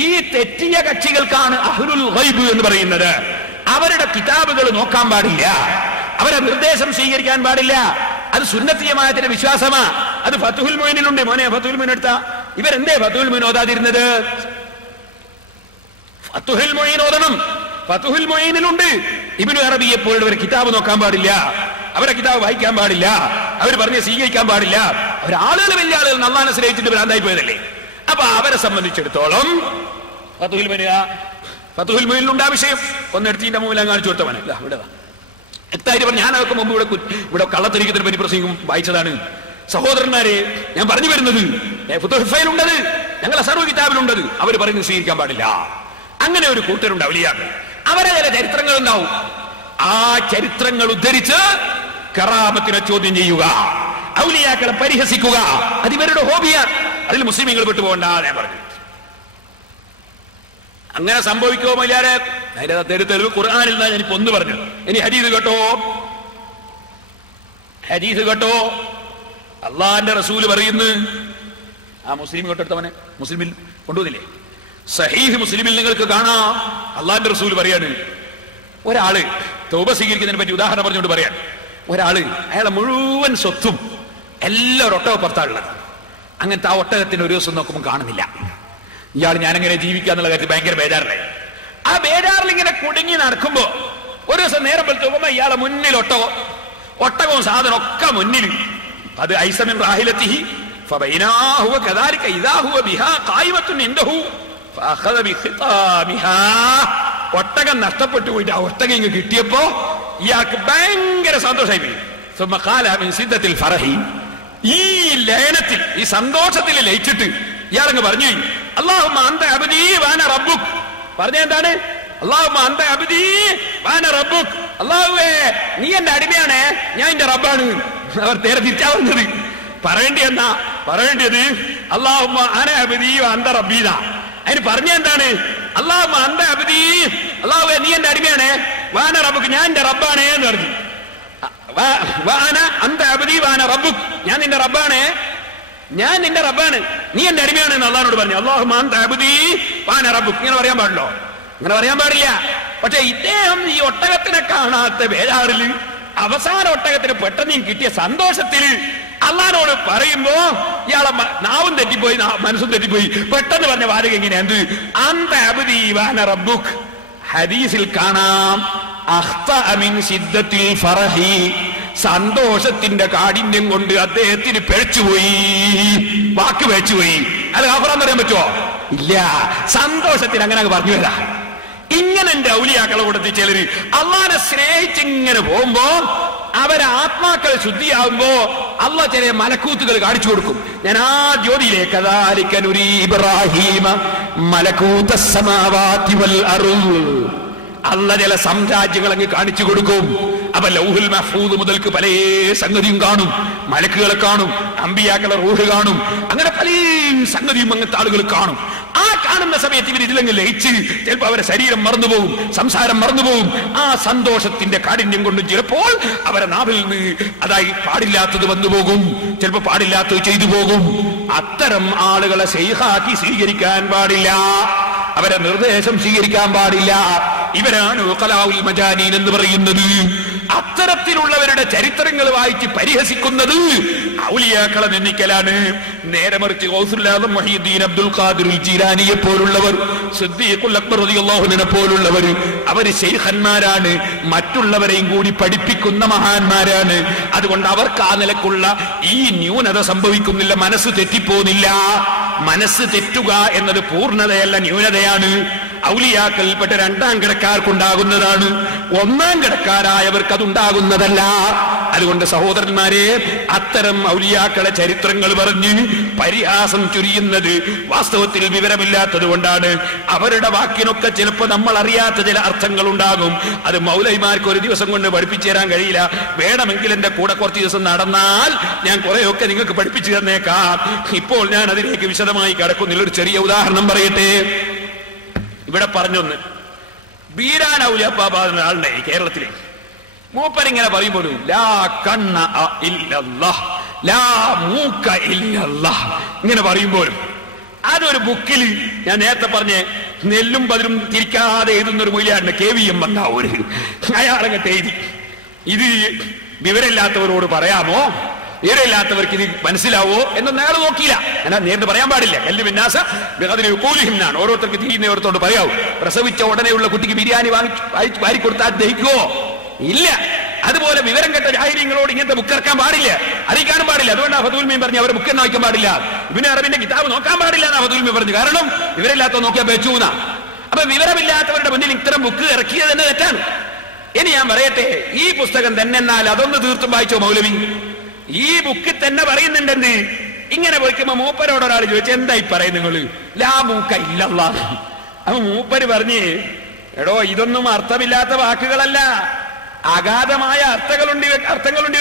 ഈ തെറ്റിയ കക്ഷികൾക്കാണ് അഹ്ലുൽ ഗൈബ് എന്ന് പറയുന്നത്. അവരുടെ കിതാബുകൾ നോക്കാൻ പാടില്ല, അവരെ നിർദ്ദേശം സ്വീകരിക്കാൻ പാടില്ല. അത് സുന്നത്തി ജമാഅത്തിന്റെ വിശ്വാസമാ. അത് ഫത്ഹുൽ മുഈനിലുണ്ട്. മോനെ ഫത്ഹുൽ മുഈൻ എടുത്താ. ഇവരെന്തേ ഫത്ഹുൽ മുഈൻ ഓതാതിരുന്നത്? ഫത്ഹുൽ മുഈൻ ഓതണം. ഫത്ഹുൽ മുഈനിലുണ്ട്. ഇബ്നു അറബിയെ പോലുള്ളവർ കിതാബ് നോക്കാൻ പാടില്ല, അവരെ കിതാബ് വായിക്കാൻ പാടില്ല, അവർ പറഞ്ഞ് സ്വീകരിക്കാൻ പാടില്ല. അവരാളുകൾ വലിയ ആളുകൾ അല്ലാഹുവിനെ സ്നേഹിച്ചിട്ട് ഭ്രാന്തായി പോയതല്ലേ. അപ്പൊ അവരെ സംബന്ധിച്ചിടത്തോളം ഫത്ഹുൽ മുഈനിലുണ്ട് ആ വിഷയം. ഒന്നെടുത്തിന്റെ മുമ്പിൽ കാണിച്ചു കൊടുത്തവനെ ഇവിടെ എത്തായിട്ട് പറഞ്ഞു. ഞാൻ അവർക്ക് മുമ്പ് ഇവിടെ കള്ളത്തരീക്കത്തിന് പറ്റി പ്രസംഗം വായിച്ചതാണ്. സഹോദരന്മാരെ, ഞാൻ പറഞ്ഞു വരുന്നത് ഫത്ഹുൽ ഞങ്ങളെ സർവ്വ കിതാബിലുണ്ടത്. അവർ പറയുന്നത് സ്വീകരിക്കാൻ പാടില്ല. അങ്ങനെ ഒരു കൂട്ടരുണ്ട് ഔലിയാക്കൾ. അവരെ ചില ചരിത്രങ്ങൾ ഉണ്ടാവും. ആ ചരിത്രങ്ങൾ ഉദ്ധരിച്ച് കറാമത്തിനെ ചോദ്യം ചെയ്യുക, ഔലിയാക്കളെ പരിഹസിക്കുക, അത് ഇവരുടെ ഹോബിയാണ്. അതിൽ മുസ്ലിമീങ്ങൾ വിട്ടുപോകണ്ട ഞാൻ പറഞ്ഞു. അങ്ങനെ സംഭവിക്കുമോ മര്യാദ? അതിന്റെ തെളിവ് ഖുർആനിൽ നിന്നാണ് ഞാനിപ്പോ ഒന്ന് പറഞ്ഞു. ഇനി ഹദീസ് കേട്ടോ. അള്ളാഹിന്റെ റസൂല് പറയുന്നു. ആ മുസ്ലിം കേട്ടെടുത്തവനെ മുസ്ലിമിൽ കൊണ്ടുവന്നില്ലേ? സഹീഹ് മുസ്ലിമിൽ നിങ്ങൾക്ക് കാണാം. അള്ളാഹിന്റെ റസൂല് പറയാണ്, ഒരാള് തൗബ സ്വീകരിക്കുന്നതിനെ പറ്റി ഉദാഹരണം പറഞ്ഞുകൊണ്ട് പറയാൻ. ഒരാള് അയാളെ മുഴുവൻ സ്വത്തും എല്ലാവരും ഒട്ടകപ്പുറത്താണുള്ളത്. അങ്ങനത്തെ ആ ഒട്ടകത്തിന് ഒരു ദിവസം നോക്കുമ്പോൾ കാണുന്നില്ല. ഇയാൾ ഞാനെങ്ങനെ ജീവിക്കാന്നുള്ള കാര്യത്തിൽ ഭയങ്കര ബേജാറിലായി. ആ ബേജാറിൽ ഇങ്ങനെ കുടുങ്ങി നടക്കുമ്പോ ഒരു ദിവസം നേരം വെളുത്തുമ്പോ ഇയാളെ മുന്നിൽ ഒട്ടകവും സാധനം ഒക്കെ മുന്നിൽ. അത് ഐസമിൻ റാഹിലത്തിഹി ഫബൈനാഹു കദാലിക ഇദാ ഹുവ ബിഹാ ഖായിമത്തുൻ ഇൻദഹു ഫഅഖദ ബിഖിതാമിഹാ. ഒട്ടകം നഷ്ടപ്പെട്ടു പോയിട്ട് ആ ഒട്ടകം ഇങ്ങ് കിട്ടിയപ്പോ ഇയാൾക്ക് ഭയങ്കര സന്തോഷമായി പോയി. സുമ്മ ഖാല മിൻ സിദ്ദത്തിൽ ഫറഹി. ഈ ലയനത്തിൽ, ഈ സന്തോഷത്തിൽ ലയിച്ചിട്ട് ഇയാളങ്ങ് പറഞ്ഞു, അല്ലാഹുമ്മ അന്ത അബ്ദീ വഅന റബ്ബുക്. പറഞ്ഞ എന്താണ്? അല്ലാഹുമ്മ അന്ത അബ്ദീ വഅന റബ്ബുക്. അല്ലാഹുവേ, നീ എന്റെ അടിമയാണ്, ഞാൻ എന്റെ റബ്ബാണ്. അവർ നേരെ തിരിച്ചാ വന്നത്. പറയേണ്ടത് അല്ലാഹുമ്മ അന അബ്ദീ വഅന്ത റബ്ബീന. അതിന് പറഞ്ഞ എന്താണ്? അല്ലാഹുമ്മ അന്ത അബ്ദീ, അല്ലാഹുവേ നീ എന്റെ അടിമയാണ്, വഅന റബ്ബുക്, ഞാൻ എന്റെ റബ്ബാണ് എന്ന് പറഞ്ഞു. അന്ത അബ്ദീ വഅന റബ്ബുക്, ഞാൻ നിന്റെ റബ്ബാണ്, നീ എന്റെ അടിമയാണ് എന്ന് അള്ളാഹിനോട് പറഞ്ഞു. അല്ലാഹുമ്മ അന്ത അബ്ദീ വഅന റബ്ബുക്. ഇങ്ങനെ പറയാൻ പാടുണ്ടോ? അങ്ങനെ പറയാൻ പാടില്ല. പക്ഷെ ഇദ്ദേഹം ഈ ഒട്ടകത്തിനെ കാണാത്ത ബേജാറില്, അവസാന ഒട്ടകത്തിന് പെട്ടെന്ന് കിട്ടിയ സന്തോഷത്തില് അള്ളാഹിനോട് പറയുമ്പോ ഇയാളെ നാവും തെറ്റിപ്പോയി, മനസ്സും തെറ്റിപ്പോയി. പെട്ടെന്ന് പറഞ്ഞ വാചകം എങ്ങനെ? എന്ത്? അന്ത അബ്ദീ വഅന റബ്ബുക്. ഹദീസിൽ കാണാം, അഖ്തഅ മിൻ സിദ്ദത്തിൽ ഫറഹി. സന്തോഷത്തിന്റെ കാഠിന്യം കൊണ്ട് അദ്ദേഹത്തിന് പിഴച്ചുപോയി, വാക്ക് പിഴച്ചുപോയി. അത് കാഫറാന്ന് പറയാൻ പറ്റുമോ? ഇല്ല. സന്തോഷത്തിൽ അങ്ങനെ പറഞ്ഞു വരാ. ഇങ്ങനെ എന്റെ ഔലിയാക്കളെ കൂടത്തിൽ ചിലര് അള്ളാഹിനെ സ്നേഹിച്ചിങ്ങനെ പോകുമ്പോ അവരെ ആത്മാക്കൾ ശുദ്ധിയാവുമ്പോ അള്ളാഹ് ചില മലക്കൂത്തുകൾ കാണിച്ചു കൊടുക്കും. ഞാൻ ആ ജ്യോതിയിലേക്ക് ഇബ്രാഹിമ മലക്കൂത്തസ് സമാവാതി വൽ അർള്, അള്ളാഹ് ചില സാമ്രാജ്യങ്ങൾ അങ്ങ് കാണിച്ചു കൊടുക്കും. അപ്പൊ ലൗഹുൽ മഹ്ഫൂദ് മുതൽക്ക് പല സംഗതിയും കാണും, മലക്കുകളെ കാണും, അമ്പിയാക്കളെ റൂഹ് കാണും, അങ്ങനെ പല സംഗതിയും അങ്ങനത്തെ ആളുകൾ കാണും. ആ കാണുന്ന സമയത്ത് ഇവർ ഇതിലങ്ങ് ലയിച്ച് ചിലപ്പോൾ അവരെ ശരീരം മറന്നുപോകും, സംസാരം മറന്നുപോകും. ആ സന്തോഷത്തിന്റെ കാഠിന്യം കൊണ്ടും ചിലപ്പോൾ അവരെ നാവിൽ നിന്ന് അതായി പാടില്ലാത്തത് വന്നുപോകും, ചിലപ്പോൾ പാടില്ലാത്തത് ചെയ്തു പോകും. അത്തരം ആളുകളെ ശൈഖാക്കി സ്വീകരിക്കാൻ പാടില്ല, അവരെ നിർദ്ദേശം സ്വീകരിക്കാൻ പാടില്ല. ഇവരാണ് ഉഖലാഉൽ മജാനീൻ എന്ന് പറയുന്നത്. അത്തരത്തിലുള്ളവരുടെ ചരിത്രങ്ങൾ വായിച്ച് പരിഹസിക്കുന്നത് ഔലിയാക്കളെ നിന്ദിക്കലാണ്. നേരെ മറിച്ച് ഗൗസുൽ ആദം മുഹ്യിദ്ദീൻ അബ്ദുൽ ഖാദിർ ജീലാനിയെ പോലുള്ളവർ, സിദ്ദീഖുൽ അക്ബർ റളിയല്ലാഹു അൻഹു പോലുള്ളവർ, അവര് ശൈഖന്മാരാണ്, മറ്റുള്ളവരെയും കൂടി പഠിപ്പിക്കുന്ന മഹാന്മാരാണ്. അതുകൊണ്ട് അവർക്ക് ആ നിലക്കുള്ള ഈ ന്യൂനത സംഭവിക്കുന്നില്ല, മനസ്സ് തെറ്റിപ്പോന്നില്ല. മനസ്സ് തെറ്റുക എന്നത് പൂർണ്ണതയല്ല, ന്യൂനതയാണ്. ഔലിയാക്കൽപ്പെട്ട രണ്ടാം കിടക്കാർക്കുണ്ടാകുന്നതാണ്, ഒന്നാം കിടക്കാരായവർക്ക് അതുണ്ടാകുന്നതല്ല. അതുകൊണ്ട് സഹോദരന്മാരെ, അത്തരം ഔലിയാക്കളെ ചരിത്രങ്ങൾ പറഞ്ഞ് പരിഹാസം ചുരിയുന്നത് വാസ്തവത്തിൽ വിവരമില്ലാത്തത് കൊണ്ടാണ്. അവരുടെ വാക്കിനൊക്കെ ചിലപ്പോൾ നമ്മൾ അറിയാത്ത ചില അർത്ഥങ്ങൾ ഉണ്ടാകും. അത് മൗലവിമാർക്ക് ഒരു ദിവസം കൊണ്ട് പഠിപ്പിച്ചു തരാൻ കഴിയില്ല. വേണമെങ്കിൽ എന്റെ കൂടെ കുറച്ച് ദിവസം നടന്നാൽ ഞാൻ കുറെയൊക്കെ നിങ്ങൾക്ക് പഠിപ്പിച്ചു തന്നേക്കാം. ഇപ്പോൾ ഞാൻ അതിലേക്ക് വിശദമായി കടക്കുന്നില്ല. ഒരു ചെറിയ ഉദാഹരണം പറയട്ടെ. ഇവിടെ പറഞ്ഞൊന്ന്, ബീരാൻ ഔലിയാപ്പാബാദ് ആളുടെ കേരളത്തിലെ മൂപ്പരിങ്ങനെ പറയുമ്പോഴും ലാ കണ്ണ ഇല്ലല്ലാഹ് ലാ മൂക്ക ഇല്ലല്ലാഹ് ഇങ്ങനെ പറയുമ്പോഴും അതൊരു ബുക്കിൽ ഞാൻ നേരത്തെ പറഞ്ഞ നെല്ലും പതിരും തിരിക്കാതെ എഴുതുന്നൊരു മൂല്യാണ് KVM വന്നാവൂര്. അയാളങ്ങട്ട് എഴുതി, ഇത് വിവരമില്ലാത്തവരോട് പറയാമോ, വിവരമില്ലാത്തവർക്ക് ഇത് മനസ്സിലാവോ എന്നൊന്നും അയാൾ നോക്കിയില്ല. എന്നാൽ നേരിട്ട് പറയാൻ പാടില്ല. കല്ല് വിന്യാസ അതിന് കൂലിഹിന്നാണ്, ഓരോരുത്തർക്ക് തിരിയുന്നവരത്തോട് പറയാവൂ. പ്രസവിച്ച ഉടനെയുള്ള കുട്ടിക്ക് ബിരിയാണി വാരി കൊടുത്താൽ ദഹിക്കുവോ? ഇല്ല. അതുപോലെ വിവരം കെട്ട ജാഹിലിങ്ങളോട് ഇങ്ങനത്തെ ബുക്ക് ഇറക്കാൻ പാടില്ല, അറിയിക്കാനും പാടില്ല. അതുകൊണ്ടാണ് ഫതുൽ മീൻ പറഞ്ഞു അവരെ ബുക്ക് വായിക്കാൻ പാടില്ല, ഇബ്നു അറബിന്റെ കിതാബ് നോക്കാൻ പാടില്ല എന്നാ ഫതുൽ മീൻ പറഞ്ഞു. കാരണം വിവരമില്ലാത്ത നോക്കിയാൽ വെച്ചൂന്നാ. അപ്പൊ വിവരമില്ലാത്തവരുടെ മുന്നിൽ ഇത്തരം ബുക്ക് ഇറക്കിയത് തന്നെ തെറ്റാണ്. ഇനി ഞാൻ പറയട്ടെ, ഈ പുസ്തകം തന്നെ എന്നാൽ അതൊന്ന് തീർത്തും വായിച്ചോ മൗലവി? ഈ ബുക്കിൽ തന്നെ പറയുന്നുണ്ടെന്ന്. ഇങ്ങനെ പോയിക്കുമ്പോ മൂപ്പരോട് ഒരാൾ ചോദിച്ചു, എന്തായി പറയും നിങ്ങള്? ലാ മൂക്ക ഇല്ലല്ലാഹ്. അപ്പൊ മൂപ്പര് പറഞ്ഞ്, എടോ ഇതൊന്നും അർത്ഥമില്ലാത്ത വാക്കുകളല്ല, അഗാധമായ അർത്ഥങ്ങളുണ്ട്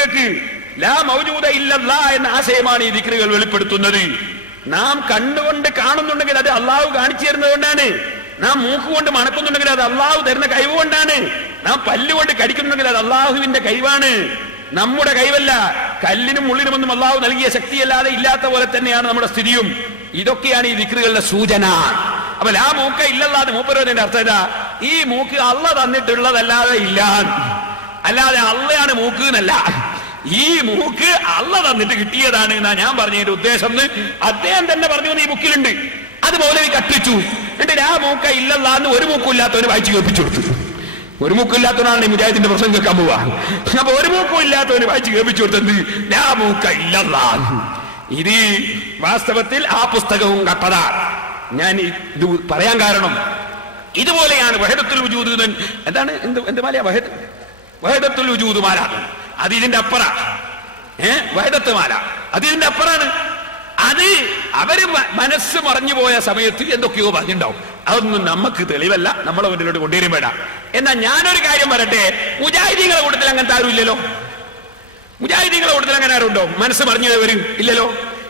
വെക്ക്. ലാ മൗജൂദ ഇല്ലല്ലാഹ് എന്ന ആശയമാണ് ഈ ദിക്റുകൾ വെളിപ്പെടുത്തുന്നത്. നാം കണ്ണുകൊണ്ട് കാണുന്നുണ്ടെങ്കിൽ അത് അള്ളാഹു കാണിച്ചു തരുന്നത് കൊണ്ടാണ്. നാം മൂക്കുകൊണ്ട് മണക്കുന്നുണ്ടെങ്കിൽ അത് അള്ളാഹു തരുന്ന കഴിവ് കൊണ്ടാണ്. നാം പല്ലുകൊണ്ട് കടിക്കുന്നുണ്ടെങ്കിൽ അത് അള്ളാഹുവിന്റെ കഴിവാണ്, നമ്മുടെ കഴിവല്ല. കല്ലിനും മുള്ളിനുമൊന്നും അള്ളാഹു നൽകിയ ശക്തിയല്ലാതെ ഇല്ലാത്ത പോലെ തന്നെയാണ് നമ്മുടെ സ്ഥിതിയും. ഇതൊക്കെയാണ് ഈ ദിക്റുകളുടെ സൂചന. അപ്പൊ ലാ മൂക്ക ഇല്ലല്ലാതെ മൂപ്പരോതിന്റെ അർത്ഥം ഇതാ, ഈ മൂക്ക് അള്ള തന്നിട്ടുള്ളതല്ലാതെ ഇല്ല, അല്ലാതെ അള്ളയാണ് മൂക്ക് എന്നല്ല. ഈ മൂക്ക് അള്ള തന്നിട്ട് കിട്ടിയതാണ് എന്നാ ഞാൻ പറഞ്ഞതിന്റെ ഉദ്ദേശം. അദ്ദേഹം തന്നെ പറഞ്ഞു ഈ ബുക്കിലുണ്ട്. അത് മൗലവി കട്ടിച്ചു. എന്നിട്ട് ലാ മൂക്ക ഇല്ലല്ലാന്ന് ഒരു മൂക്കില്ലാത്തവന് വായിച്ചു കേൾപ്പിച്ചു കൊടുത്തു. ഒരു മൂക്കില്ലാത്തവനാണ് ഈ മുജാഹിദിന്റെ പ്രസംഗം കേൾക്കാൻ പോവാ. അപ്പൊ ഒരു മൂക്കും ഇല്ലാത്തവന് വായിച്ചു കേൾപ്പിച്ചു കൊടുത്തത് ലാ മൂക്ക ഇല്ലല്ലാഹ്. ഇത് വാസ്തവത്തിൽ ആ പുസ്തകവും കട്ടതാണ്. ഞാൻ ഇത് പറയാൻ കാരണം ഇതുപോലെയാണ് വഹദത്തുൽ വജൂദ്. എന്താണ് എന്ത് മാലയാ വഹദത്തുൽ വജൂദ് മാല? അത് ഇതിന്റെ അപ്പറ. വഹദത്ത് മാല അത് ഇതിന്റെ അപ്പറാണ്. അത് അവര് മനസ്സ് മറഞ്ഞു പോയ സമയത്ത് എന്തൊക്കെയോ പറഞ്ഞിട്ടുണ്ടാവും. അതൊന്നും നമുക്ക് തെളിവല്ല, നമ്മളെ മുന്നിലോട്ട് കൊണ്ടുവരും വേണ്ട. എന്നാൽ ഞാനൊരു കാര്യം പറയട്ടെ, മുജാഹിദീങ്ങളെ കൂട്ടത്തിൽ അങ്ങനത്തെ ആരും ഇല്ലല്ലോ. മുജാഹിദീങ്ങളെ കൂട്ടത്തിൽ അങ്ങനെ ആരും ഉണ്ടോ മനസ്സ് മറിഞ്ഞു പോയവരും? ഇല്ലല്ലോ.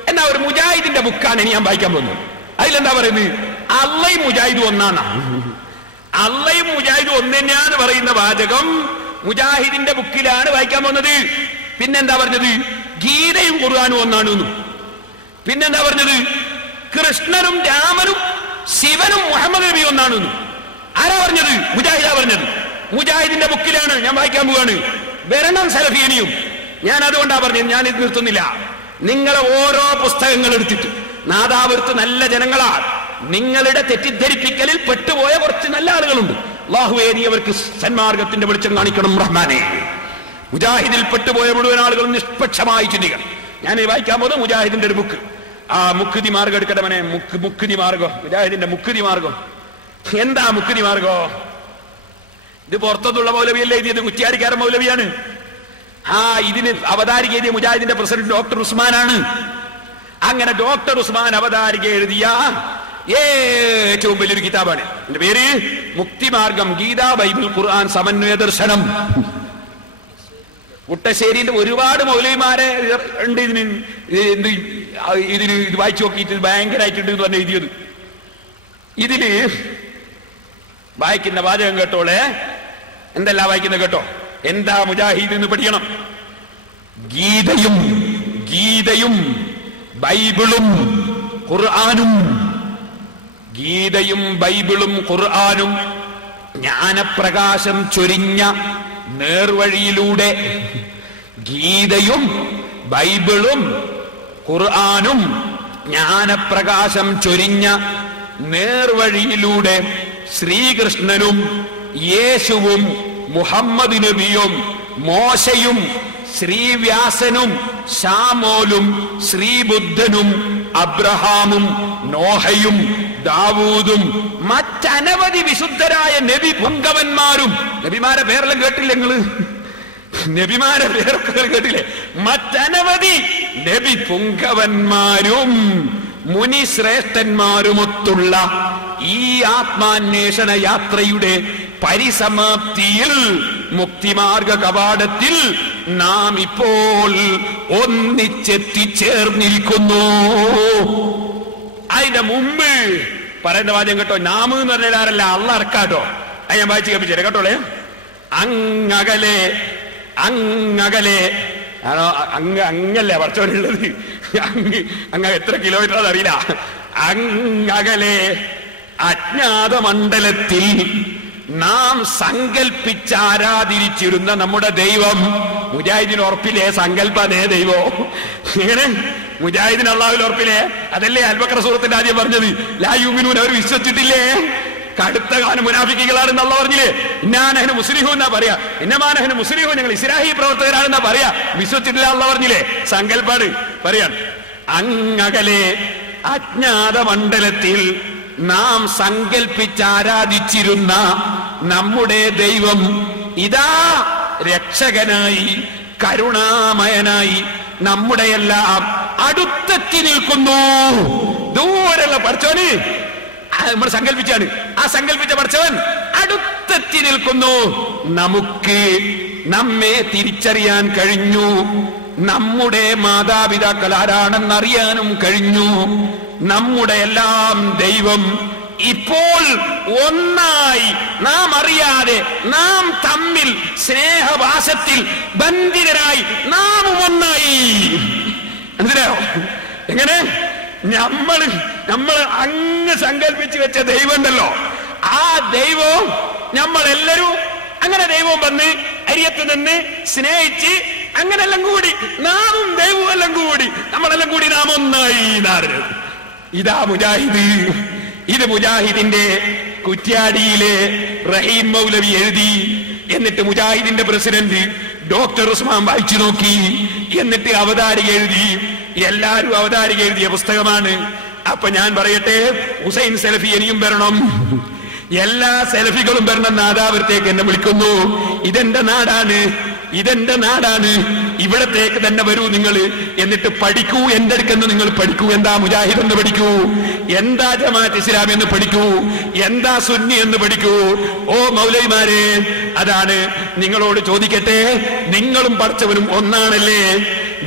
എന്നാ ഒരു മുജാഹിദിന്റെ ബുക്കാണ് ഇനി ഞാൻ വായിക്കാൻ പോകുന്നത്. അതിലെന്താ പറയുന്നത്? അള്ളയും മുജാഹിദും ഒന്നാണ്. അള്ളയും മുജാഹിദും ഒന്ന് തന്നെയാന്ന് പറയുന്ന വാചകം മുജാഹിദിന്റെ ബുക്കിലാണ് വായിക്കാൻ പോകുന്നത്. പിന്നെന്താ പറഞ്ഞത്? ഗീതയും ഖുർആനും ഒന്നാണ്. പിന്നെന്താ പറഞ്ഞത്? കൃഷ്ണനും രാമനും ശിവനും മുഹമ്മദ് നബി ഒന്നാണ്. ആരാ പറഞ്ഞത്? മുജാഹിദാ പറഞ്ഞത്. മുജാഹിദിന്റെ ബുക്കിലാണ് ഞാൻ വായിക്കാൻ പോവാണ്. വരണം സലഫിയനിയും. ഞാൻ അതുകൊണ്ടാ പറഞ്ഞത്, ഞാൻ ഇത് നിർത്തുന്നില്ല. നിങ്ങളെ ഓരോ പുസ്തകങ്ങൾ എടുത്തിട്ട് നാദാവൃത്ത് നല്ല ജനങ്ങളാ, നിങ്ങളുടെ തെറ്റിദ്ധരിപ്പിക്കലിൽ പെട്ടുപോയ കുറച്ച് നല്ല ആളുകളുണ്ട്. അല്ലാഹുവേ നീ അവർക്ക് സന്മാർഗത്തിന്റെ വെളിച്ചം കാണിക്കണം റഹ്മാനെ. മുജാഹിദിൽ പെട്ടുപോയ മുഴുവൻ ആളുകളും നിഷ്പക്ഷമായി ചിന്തിക്കണം. ഞാൻ വായിക്കാൻ പോകുന്നത് മുജാഹിദിന്റെ ഒരു ബുക്ക്. ആ മുക്തി മാർഗം എടുക്കട്ടെ മനെ. മുക്തി മാർഗം, മുജാഹിദിന്റെ മുക്തി മാർഗം. എന്താ മുക്തി മാർഗം? ഇത് പുറത്തുള്ള മൗലവിയല്ലേ എഴുതിയത്? കുറ്റ്യാടിക്കാരൻ മൗലവിയാണ്. ഇതിന് അവതാരിക എഴുതിയ മുജാഹിദിന്റെ പ്രസിഡന്റ് ഡോക്ടർ ഉസ്മാനാണ്. അങ്ങനെ ഡോക്ടർ ഉസ്മാൻ അവതാരിക എഴുതിയ ഏറ്റവും വലിയൊരു കിതാബാണ്. എന്റെ പേര് മുക്തിമാർഗം, ഗീത ബൈബിൾ ഖുർആൻ സമന്വയ ദർശനം. കുട്ടശ്ശേരിന്റെ ഒരുപാട് മൗലവിമാരെ ഉണ്ട് ഇതിന് ഇത് വായിച്ചു നോക്കിയിട്ട് ഭയങ്കരമായിട്ടുണ്ട് എന്ന് പറഞ്ഞ് എഴുതിയത്. ഇതില് വായിക്കുന്ന വാചകം കേട്ടോളെ, എന്തല്ല വായിക്കുന്ന കേട്ടോ. എന്താ മുജാഹിദ് എന്ന് പഠിക്കണം. ഗീതയും ബൈബിളും ഖുർആനും, ഗീതയും ബൈബിളും ഖുർആനും ജ്ഞാനപ്രകാശം ചൊരിഞ്ഞ നേർവഴിയിലൂടെ, ഗീതയും ബൈബിളും ഖുർആനും ജ്ഞാനപ്രകാശം ചൊരിഞ്ഞ നേർവഴിയിലൂടെ ശ്രീകൃഷ്ണനും യേശുവും മുഹമ്മദ് നബിയും മോശയും ശ്രീവ്യാസനും ശാമോലും ശ്രീബുദ്ധനും അബ്രഹാമും നോഹയും ദാവൂദും മറ്റനവധി വിശുദ്ധരായ നബി പുങ്കവന്മാരും, നബിമാരെ പേരെല്ലാം കേട്ടില്ല നിങ്ങള്? നബിമാരെ പേരൊക്കെ കേട്ടില്ലേ? മറ്റനവധി നബി പുങ്കവന്മാരും മുനിശ്രേഷ്ഠന്മാരുമൊത്തുള്ള ഈ ആത്മാന്വേഷണ യാത്രയുടെ പരിസമാപ്തിയിൽ, മുക്തിമാർഗ കവാടത്തിൽ നാം ഇപ്പോൾ ഒന്നിച്ചെത്തിച്ചേർന്നിരിക്കുന്നു. അതിന്റെ മുമ്പ് പറയുന്ന വാചകം കേട്ടോ. നാമ് എന്ന് പറഞ്ഞാൽ ആരല്ല, അള്ള ഇറക്കാട്ടോ. അത് ഞാൻ വായിച്ച് കേൾപ്പിച്ചേ കേട്ടോളെ. അങ്ങകലെ ആണോ? അങ്ങല്ലേ പറച്ചോനുള്ളത്? അങ്ങ് എത്ര കിലോമീറ്റർ അതറിയില്ല. അങ്ങകലെ അജ്ഞാത മണ്ഡലത്തിൽ നാം സങ്കൽപ്പിച്ചാരാധിച്ചിരുന്ന നമ്മുടെ ദൈവം, മുജാഹിദിന് ഉറപ്പില്ലേ സങ്കല്പനേ ദൈവം? ഇങ്ങനെ മുജാഹിദിന് അള്ളാഹുവിൽ ഉറപ്പില്ലേ? അതല്ലേ അൽബക്കർ സൂറത്തിന്റെ ആദ്യം പറഞ്ഞത്, ലാ യുമിനൂൻ, അവർ വിശ്വസിച്ചിട്ടില്ലേ? കടുത്ത കാലം മുനാഫിക്കുകളാണെന്ന് അള്ളാഹ് പറഞ്ഞില്ലേ? ഇന്നാനഹ്നു മുസ്ലിഹൂൻ എന്നാ പറയാ, ഇന്നമാനഹ്നു മുസ്ലിഹൂൻ, ഞങ്ങൾ ഇസ്ലാഹി പ്രവർത്തകരാണെന്നാ പറയാ. വിശ്വസിച്ചിട്ടില്ല അള്ളാഹ് പറഞ്ഞില്ലേ? സങ്കല്പാണ് പറയാൻ. അങ്ങകലെ അജ്ഞാത മണ്ഡലത്തിൽ നാം സങ്കൽപ്പിച്ചാരാധിച്ചിരുന്ന നമ്മുടെ ദൈവം ഇതാ രക്ഷകനായി കരുണാമയനായി നമ്മുടെ എല്ലാം അടുത്തെത്തി നിൽക്കുന്നു. ദൂരെയുള്ള പഠിച്ചവന് നമ്മൾ സങ്കല്പിച്ചാണ്, ആ സങ്കല്പിച്ച പഠിച്ചവൻ അടുത്തെത്തി നിൽക്കുന്നു. നമുക്ക് നമ്മെ തിരിച്ചറിയാൻ കഴിഞ്ഞു, നമ്മുടെ മാതാപിതാക്കൾ ആരാണെന്നറിയാനും കഴിഞ്ഞു. നമ്മുടെ എല്ലാം ദൈവം ഇപ്പോൾ ഒന്നായി, നാം അറിയാതെ നാം തമ്മിൽ സ്നേഹവാസത്തിൽ ബന്ധിതരായി നാം ഒന്നായി. എന്തിനാ? എങ്ങനെ? നമ്മൾ അങ്ങ് സങ്കല്പിച്ചു വെച്ച ദൈവം ഉണ്ടല്ലോ, ആ ദൈവം നമ്മളെല്ലാരും അങ്ങനെ ദൈവം വന്ന് അരിയത്ത് നിന്ന് സ്നേഹിച്ച് അങ്ങനെല്ലാം കൂടി നാമും ദൈവവും എല്ലാം കൂടി നമ്മളെല്ലാം കൂടി നാം ഒന്നായി. ഇതാ മുജാഹിദ്. ഇത് മുജാഹിദിന്റെ കുറ്റ്യാടിയിലെ റഹീം മൗലവി എഴുതി. എന്നിട്ട് മുജാഹിദിന്റെ പ്രസിഡന്റ് ഡോക്ടർ ഉസ്മാൻ വായിച്ചു നോക്കി. എന്നിട്ട് അവതാരിക എഴുതി. എല്ലാരും അവതാരിക എഴുതിയ പുസ്തകമാണ്. അപ്പൊ ഞാൻ പറയട്ടെ, ഹുസൈൻ സലഫി ഇനിയും വരണം, എല്ലാ സെൽഫികളും വരണം. നാദാപുരത്തേക്ക് എന്നെ വിളിക്കുന്നു. ഇതെന്റെ നാടാണ്, ഇതെന്റെ നാടാണ്, ഇവിടത്തേക്ക് തന്നെ വരൂ നിങ്ങൾ. എന്നിട്ട് പഠിക്കൂ, എന്റെ അടുക്കെന്ന് നിങ്ങൾ പഠിക്കൂ. എന്താ മുജാഹിദ് എന്ന് പഠിക്കൂ, എന്താ ജമാഅത്ത് ഇസ്ലാമി എന്ന് പഠിക്കൂ, എന്താ സുന്നി എന്ന് പഠിക്കൂ. ഓ മൗലവിമാരെ, അതാണ് നിങ്ങളോട് ചോദിക്കട്ടെ, നിങ്ങളും പഠിച്ചവനും ഒന്നാണല്ലേ?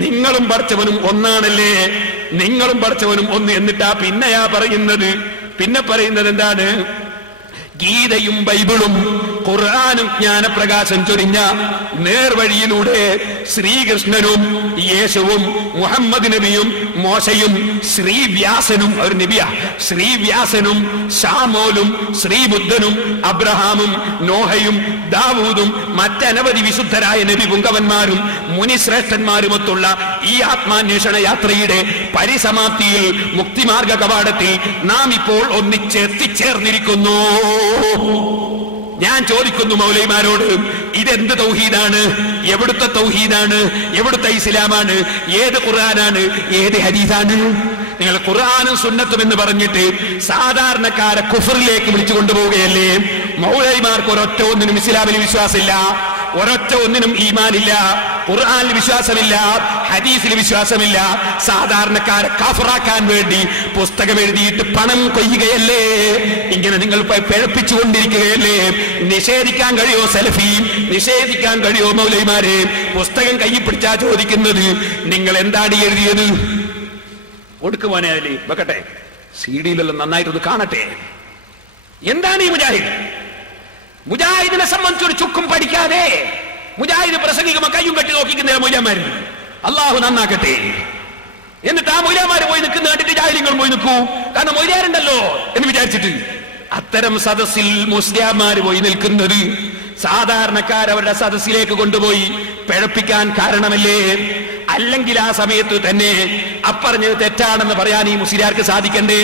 നിങ്ങളും പഠിച്ചവനും ഒന്നാണല്ലേ? നിങ്ങളും പഠിച്ചവനും ഒന്ന്. എന്നിട്ടാ പിന്നെ പറയുന്നത് എന്താണ്? ഗീതയും ബൈബിളും ഖുർആനും ജ്ഞാനപ്രകാശം ചൊരിഞ്ഞ നേർവഴിയിലൂടെ ശ്രീകൃഷ്ണനും യേശുവും മുഹമ്മദ് നബിയും മോശയും ശ്രീവ്യാസനും, ഒരു നബിയ, ശ്രീവ്യാസനും ശാമോലും ശ്രീബുദ്ധനും അബ്രഹാമും നോഹയും ദാവൂദും മറ്റനവധി വിശുദ്ധരായ നബി പുങ്കവന്മാരും മുനിശ്രേഷ്ഠന്മാരുമൊത്തുള്ള ഈ ആത്മാന്വേഷണ യാത്രയുടെ പരിസമാപ്തിയിൽ, മുക്തിമാർഗ കവാടത്തിൽ നാം ഇപ്പോൾ ഒന്നിച്ചെത്തിച്ചേർന്നിരിക്കുന്നു. ഞാൻ ചോദിക്കുന്നു മൗലവിമാരോട്, ഇതെന്ത് തൗഹീദാണ്? എവിടുത്തെ തൗഹീദാണ്? എവിടുത്തെ ഇസ്ലാമാണ്? ഏത് ഖുർആനാണ്? ഏത് ഹദീസാണ്? നിങ്ങൾ ഖുർആനും സുന്നത്തും എന്ന് പറഞ്ഞിട്ട് സാധാരണക്കാരെ കുഫറിലേക്ക് വിളിച്ചു കൊണ്ടുപോവുകയല്ലേ? മൗലവിമാർക്ക് ഒരൊറ്റ ഒന്നിനും ഇസ്ലാമിൽ വിശ്വാസമില്ല, ഒരൊറ്റ ഒന്നിനും ഈമാനില്ല, ഖുർആനിൽ വിശ്വാസമില്ല, ഹദീസിൽ വിശ്വാസമില്ല. സാധാരണക്കാരെ കാഫറാക്കാൻ വേണ്ടി പുസ്തകം എഴുതിയിട്ട് പണം കൊയ്യുകയല്ലേ? ഇങ്ങനെ നിങ്ങൾ പിഴപ്പിച്ചുകൊണ്ടിരിക്കുകയല്ലേ? നിഷേധിക്കാൻ കഴിയോ സലഫി? നിഷേധിക്കാൻ കഴിയോ മൗലവിമാരെ? പുസ്തകം കയ്യിൽ പിടിച്ചാ ചോദിക്കുന്നത്, നിങ്ങൾ എന്താണ് എഴുതിയത്? ഒടുക്കുവാനേ അതില് വെക്കട്ടെ, CD-യിലെല്ലാം നന്നായിട്ടൊന്ന് കാണട്ടെ. എന്താണ് ഈ മുജാഹിദ്? മുജാഹിദിനെ സംബന്ധിച്ചൊരു ചുക്കും പഠിക്കാതെ മുജാഹിദ് പ്രസംഗിക്കുമ്പോ കയ്യും കെട്ടി നോക്കിക്കുന്ന മൊയ്ലാമാര്. അള്ളാഹു നന്നാക്കട്ടെ. എന്നിട്ട് ആ മൊയ്ലാമാര് പോയി നിൽക്കുന്ന കണ്ടിട്ട് ജാഹിലിങ്ങൾ പോയി നിൽക്കൂ, കാരണം മൊയ്ലാരുണ്ടല്ലോ എന്ന് വിചാരിച്ചിട്ട്. അത്തരം സദസ്സിൽ മുസ്ലിംമാര് പോയി നിൽക്കുന്നത് സാധാരണക്കാരവരുടെ സദസ്സിലേക്ക് കൊണ്ടുപോയി പിഴപ്പിക്കാൻ കാരണമല്ലേ? അല്ലെങ്കിൽ ആ സമയത്ത് തന്നെ അപ്പറഞ്ഞത് തെറ്റാണെന്ന് പറയാൻ ഈ മുസ്ലിയാർക്ക് സാധിക്കണ്ടേ?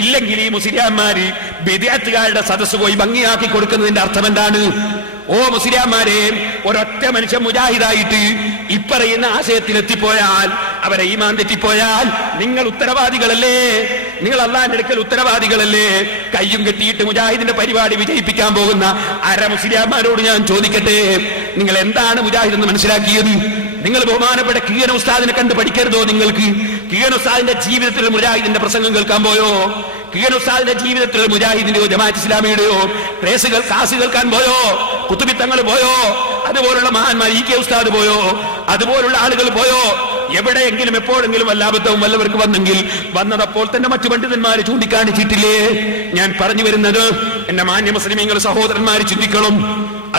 ഇല്ലെങ്കിൽ ഈ മുസ്ലിംമാര് ബിദ്അത്തുകാരുടെ സദസ്സ് പോയി ഭംഗിയാക്കി കൊടുക്കുന്നതിന്റെ അർത്ഥം എന്താണ്? ഓ മുസ്ലിംമാരെ, ഒരൊറ്റ മനുഷ്യൻ മുജാഹിദായിട്ട് ഇപ്പറയുന്ന ആശയത്തിലെത്തിപ്പോയാൽ, അവരെ ഈമാൻ തെറ്റിപ്പോയാൽ നിങ്ങൾ ഉത്തരവാദികളല്ലേ? നിങ്ങൾ അല്ലാഹുവിന്റെ അടുക്കൽ ഉത്തരവാദികളല്ലേ? കയ്യും കെട്ടിയിട്ട് മുജാഹിദിന്റെ പരിപാടി വിജയിപ്പിക്കാൻ പോകുന്ന അര മുസ്ലിംമാരോട് ഞാൻ ചോദിക്കട്ടെ, നിങ്ങൾ എന്താണ് മുജാഹിദ് എന്ന് മനസ്സിലാക്കിയത്? നിങ്ങൾ ബഹുമാനപ്പെട്ട കീഴൻ ഉസ്താദിനെ കണ്ട് പഠിക്കരുതോ? നിങ്ങൾക്ക് കീഴൻ ഉസ്താദിന്റെ ജീവിതത്തിൽ മുജാഹിദിന്റെ പ്രസംഗം കേൾക്കാൻ പോയോ? കീഴൻ ഉസ്താദിന്റെ ജീവിതത്തിൽ മുജാഹിദിന്റെയോ ജമാഅത്ത് ഇസ്ലാമിയുടെയോ ക്ലാസ് കേൾക്കാൻ പോയോ? കുത്തുബി തങ്ങൾ പോയോ? അതുപോലുള്ള മഹാന്മാർ ഇ കെ ഉസ്താദ് പോയോ? അതുപോലുള്ള ആളുകൾ പോയോ? എവിടെയെങ്കിലും എപ്പോഴെങ്കിലും വല്ല അബദ്ധവും വല്ലവർക്ക് വന്നെങ്കിൽ വന്നതപ്പോൾ തന്നെ മറ്റു പണ്ഡിതന്മാര് ചൂണ്ടിക്കാണിച്ചിട്ടില്ലേ? ഞാൻ പറഞ്ഞു വരുന്നത് എന്റെ മാന്യ മുസ്ലിമീങ്ങൾ സഹോദരന്മാര് ചിന്തിക്കണം.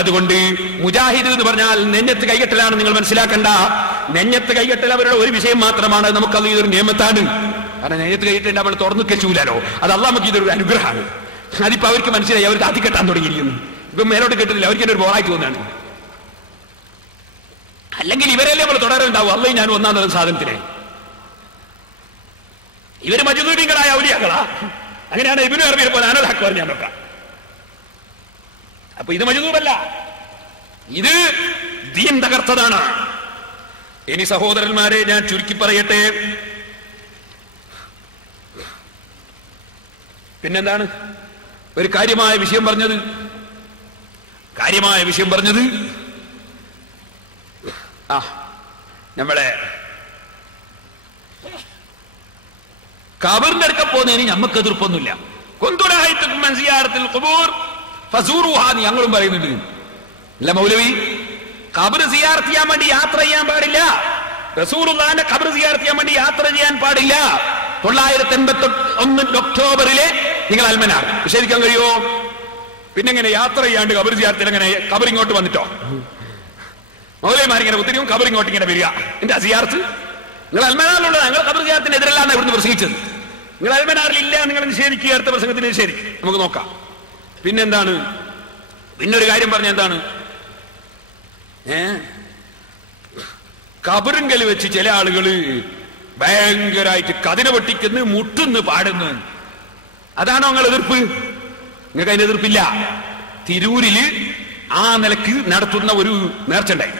അതുകൊണ്ട് മുജാഹിദ് എന്ന് പറഞ്ഞാൽ നെഞ്ഞത്ത് കൈകെട്ടലാണ്, നിങ്ങൾ മനസ്സിലാക്കണ്ട. നെഞ്ഞത്ത് കൈകെട്ടൽ അവരുടെ ഒരു വിഷയം മാത്രമാണ്. നമുക്കത് ഇതൊരു നിയമത്താണ്. കാരണം നെഞ്ഞത്ത് കൈകെട്ടേണ്ട നമ്മൾ തുറന്നു കെച്ചൂലോ, അത് അള്ളാഹ് നമുക്ക് ഇതൊരു അനുഗ്രഹമാണ്. അതിപ്പോ അവർക്ക് മനസ്സിലായി, അവർ താത്തി കെട്ടാൻ തുടങ്ങിയിരിക്കുന്നു. ഇപ്പൊ മേലോട്ട് കെട്ടുന്നില്ല, അവർക്ക് ഒരു ബോറായിട്ട് തോന്നാണ്. അല്ലെങ്കിൽ ഇവരല്ലേ നമ്മൾ തുടരുണ്ടാവും. അള്ളയും ഞാനും ഒന്നാം തരം സാധനത്തിനെ. ഇവര് മജ്ദൂബീങ്ങളായ ഔലിയാക്കളാ. അങ്ങനെയാണ് ഇബ്നു അറബിയെ പോലെ അനലാക്ക് പറഞ്ഞാൽ നോക്കാം. അപ്പൊ ഇത് മജ്ദൂബല്ല, ഇത് ദീൻ തകർത്തതാണ്. ഇനി സഹോദരന്മാരെ, ഞാൻ ചുരുക്കി പറയട്ടെ. പിന്നെന്താണ് ഒരു കാര്യമായ വിഷയം പറഞ്ഞത്? നമ്മളെ ഖബറിന്റെ അടുക്ക പോകുന്നതിന് നമുക്ക് എതിർപ്പൊന്നുമില്ല. ഞങ്ങളും പറയുന്നുണ്ട്. അല്ല മൗലവി, ഖബർ സിയാറത്ത് ചെയ്യാൻ വേണ്ടി യാത്ര ചെയ്യാൻ പാടില്ല. റസൂലുള്ളാഹിന്റെ ഖബർ സിയാറത്ത് ചെയ്യാൻ വേണ്ടി യാത്ര ചെയ്യാൻ പാടില്ല. 981 ഒക്ടോബറിലെ നിങ്ങൾ അൽമനാർ നിഷേധിക്കാൻ കഴിയുമോ? പിന്നെങ്ങനെ യാത്ര ചെയ്യാണ്ട് ഖബർ സിയാറത്തിൽ എങ്ങനെ? ഖബർ ഇങ്ങോട്ട് വന്നിട്ടോ? മൗലവിമാരിങ്ങനെ ഒത്തിരിയും ഖബർ ഇങ്ങോട്ട് ഇങ്ങനെ വരിക. എന്റെ സിയാറത്ത് നിങ്ങൾ അൽമനാറിലുള്ള ഞങ്ങൾ ഖബർ സിയാറത്തിന് എതിരല്ലാണ് ഇവിടുന്ന് പ്രസംഗിച്ചത്. നിങ്ങൾ അൽമനാറിൽ ഇല്ല, നിങ്ങൾ നിഷേധിക്കുക. അടുത്ത പ്രസംഗത്തിന് നിഷേധിക്കും. നമുക്ക് നോക്കാം. പിന്നെന്താണ്? പിന്നൊരു കാര്യം പറഞ്ഞ എന്താണ്? ഖബറിങ്കൽ വെച്ച് ചില ആളുകള് ഭയങ്കരമായിട്ട് കതിര പൊട്ടിക്കുന്നു, മുട്ടുന്നു, പാടുന്നു. അതാണോ നിങ്ങൾ എതിർപ്പ്? നിങ്ങൾക്ക് അതിന് എതിർപ്പില്ല. തിരൂരില് ആ നിലക്ക് നടത്തുന്ന ഒരു നേർച്ച ഉണ്ടായി.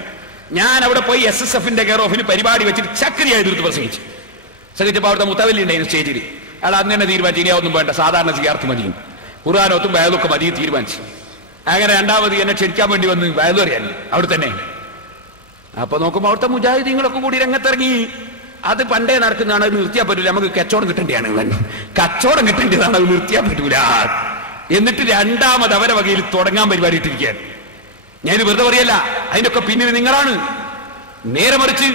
ഞാൻ അവിടെ പോയി SSFന്റെ കെയർ ഓഫിന് പരിപാടി വെച്ചിട്ട് ചക്രിയായി എതിർത്ത് പ്രസംഗിച്ചപ്പോൾ അവിടുത്തെ മുത്തവല്ലി ഉണ്ടായിരുന്നു സ്റ്റേജിൽ. അയാൾ അന്ന് തന്നെ തീരുമാനിച്ചു, ഇനി ഒന്നും വേണ്ട, സാധാരണ സിയാർത്ത് മതിയും, ഖുർആനോത്തും വയലൊക്കെ മതി തീരുമാനിച്ചു. അങ്ങനെ രണ്ടാമത് എന്നെ ക്ഷണിക്കാൻ വേണ്ടി വന്ന് വയലു അറിയാൻ അവിടെ തന്നെ. അപ്പൊ നോക്കുമ്പോ അവിടുത്തെ മുജാഹിദീങ്ങളൊക്കെ കൂടി രംഗത്തിറങ്ങി. അത് പണ്ടേ നടക്കുന്നതാണ്, അത് നിർത്തിയാൻ പറ്റൂല, നമുക്ക് കച്ചവടം കിട്ടേണ്ടതാണ്. കച്ചവടം കിട്ടേണ്ടതാണ്, അത് നിർത്തിയാൻ പറ്റൂല. എന്നിട്ട് രണ്ടാമത് അവരെ വകയിൽ തുടങ്ങാൻ പരിപാടി ഇട്ടിരിക്കാൻ. ഞാനിത് വെറുതെ പറയല്ല, അതിനൊക്കെ പിന്നിൽ നിങ്ങളാണ്. നേരെ മറിച്ച്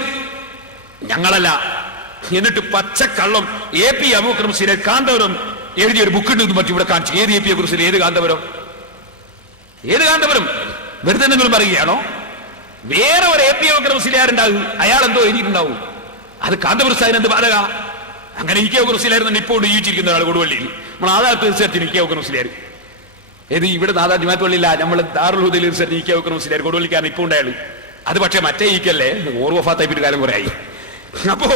ഞങ്ങളല്ല. എന്നിട്ട് പച്ചക്കള്ളം AP അബൂബക്കർ മുസ്ലിയാർ കാന്തപുരം എഴുതിയൊരു ബുക്കുണ്ട് മറ്റും ഇവിടെ കാണിച്ചു. ഏത് AP കുറിച്ച്? ഏത് കാന്തപുരം? വെറുതെ എന്തെങ്കിലും പറയുകയാണോ? വേറെ ഒരു AP അബൂബക്കർ മുസ്ലിയാരുണ്ടാവും, അയാൾ എന്തോ എഴുതിയിട്ടുണ്ടാവും. അത് കാന്തപുരം സാഹിബ് എന്ത് ബാധക? അങ്ങനെ ഇ കെ അബൂബക്കർ മുസ്ലിയാർ ഇപ്പോൾ ജീവിച്ചിരിക്കുന്ന ഒരാൾ കൊടുവള്ളിയിൽ. നമ്മൾ ആധാർ തീർച്ചയായിട്ടും ഇ കെ അബൂബക്കർ മുസ്ലിയാർ. ഏത് ഇവിടെ നാദാ ജമാഅത്ത് പള്ളിയില്ല, നമ്മൾ ദാറുൽ ഹുദയിൽ തീർച്ചയായിട്ടും ഇ കെ അബൂബക്കർ മുസ്ലിയാർ കൊടുവള്ളിക്കാരൻ ഇപ്പോൾ ഉണ്ടായാലും. അത് പക്ഷേ മറ്റേ ഈക്കല്ലേ, ഓർ വഫാത്തായിട്ട് കാലം കുറെ ആയി. അപ്പോ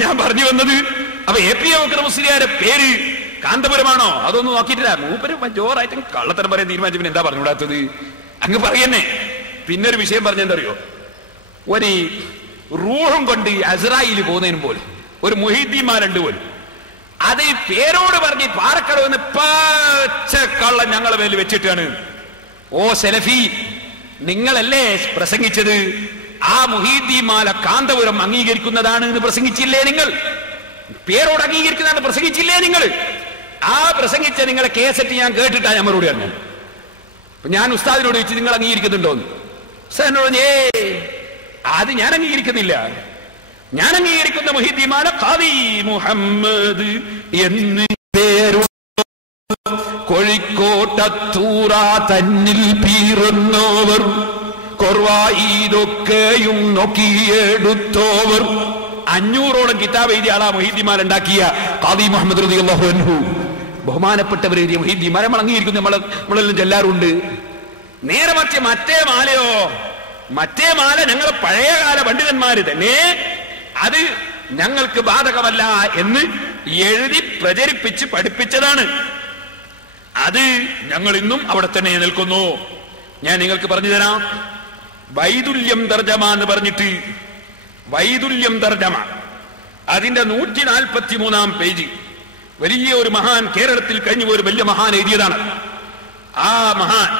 ഞാൻ പറഞ്ഞു വന്നത്, അപ്പൊ AP അബൂബക്കർ മുസ്ലിയാരുടെ പേര് കാന്തപുരമാണോ? അതൊന്നും നോക്കിയിട്ടില്ല. മൂപ്പര് ജോറായിട്ട് കള്ളത്തരം പറയാൻ തീരുമാനിച്ചു. പിന്നെ എന്താ പറഞ്ഞുകൂടാത്തത്? അങ്ങ് പറയന്നെ. പിന്നൊരു വിഷയം പറഞ്ഞെന്താ അറിയോ? ഒരു റൂഹും കൊണ്ട് അസ്രായിൽ പോകുന്നതിനും പോലും ഒരു മുഹീദ്ദീന്മാരുണ്ട് പോലും. അത് പേരോട് പറഞ്ഞ് പാറക്കടവെന്ന് പച്ചക്കള്ളം ഞങ്ങളെ മേൽ വെച്ചിട്ടാണ്. ഓ സലഫി, നിങ്ങളല്ലേ പ്രസംഗിച്ചത് ആ മുഹീദ്ദീന്മാല കാന്തപുരം അംഗീകരിക്കുന്നതാണ് എന്ന് പ്രസംഗിച്ചില്ലേ നിങ്ങൾ? പേരോട് അംഗീകരിക്കുന്നതാണ് പ്രസംഗിച്ചില്ലേ നിങ്ങൾ? ആ പ്രസംഗിച്ച നിങ്ങളെ കേസറ്റ് ഞാൻ കേട്ടിട്ടാ ഞാൻ മറുപടി പറഞ്ഞു. ഞാൻ ഉസ്താദിനോട് ചോദിച്ചു, നിങ്ങൾ അംഗീകരിക്കുന്നുണ്ടോന്ന്? ഉസ്താദിനോട് അത് ഞാൻ അംഗീകരിക്കുന്നില്ല. ഞാൻ അംഗീകരിക്കുന്ന മുഹീദ്ദീന്മാല ഖാദി മുഹമ്മദ് എന്ന് പേരു കൊഴി കോഴിക്കോട്ടത്തൂറ തന്നിൽ പീറുന്നോവർ കൊർവായിതൊക്കെയും നോക്കിയെടുത്തോവർ. 500ഓളം കിതാബ് എഴുതിയ ആളാ മൊഹീദ്ദിമാല ഉണ്ടാക്കിയ ഖാദി മുഹമ്മദ് റളിയല്ലാഹു അൻഹു. ബഹുമാനപ്പെട്ടവർ എഴുതിയ മൊഹീദ്ദി മരം അടങ്ങിയിരിക്കുന്നു. നമ്മളെല്ലാം ചെല്ലാറുണ്ട്. നേരെ മറിച്ച് മറ്റേ മാലയോ, മറ്റേ മാല ഞങ്ങൾ പഴയകാല പണ്ഡിതന്മാര് തന്നെ അത് ഞങ്ങൾക്ക് ബാധകമല്ല എന്ന് എഴുതി പ്രചരിപ്പിച്ച് പഠിപ്പിച്ചതാണ്. അത് ഞങ്ങൾ ഇന്നും അവിടെ തന്നെ നിൽക്കുന്നു. ഞാൻ നിങ്ങൾക്ക് പറഞ്ഞു തരാം. വൈദുല്യം തർജമ എന്ന് പറഞ്ഞിട്ട്, വൈദുല്യം തർജമ അതിന്റെ 143-ാം പേജ് വലിയ ഒരു മഹാൻ, കേരളത്തിൽ കഴിഞ്ഞ ഒരു വലിയ മഹാൻ എഴുതിയതാണ്. ആ മഹാൻ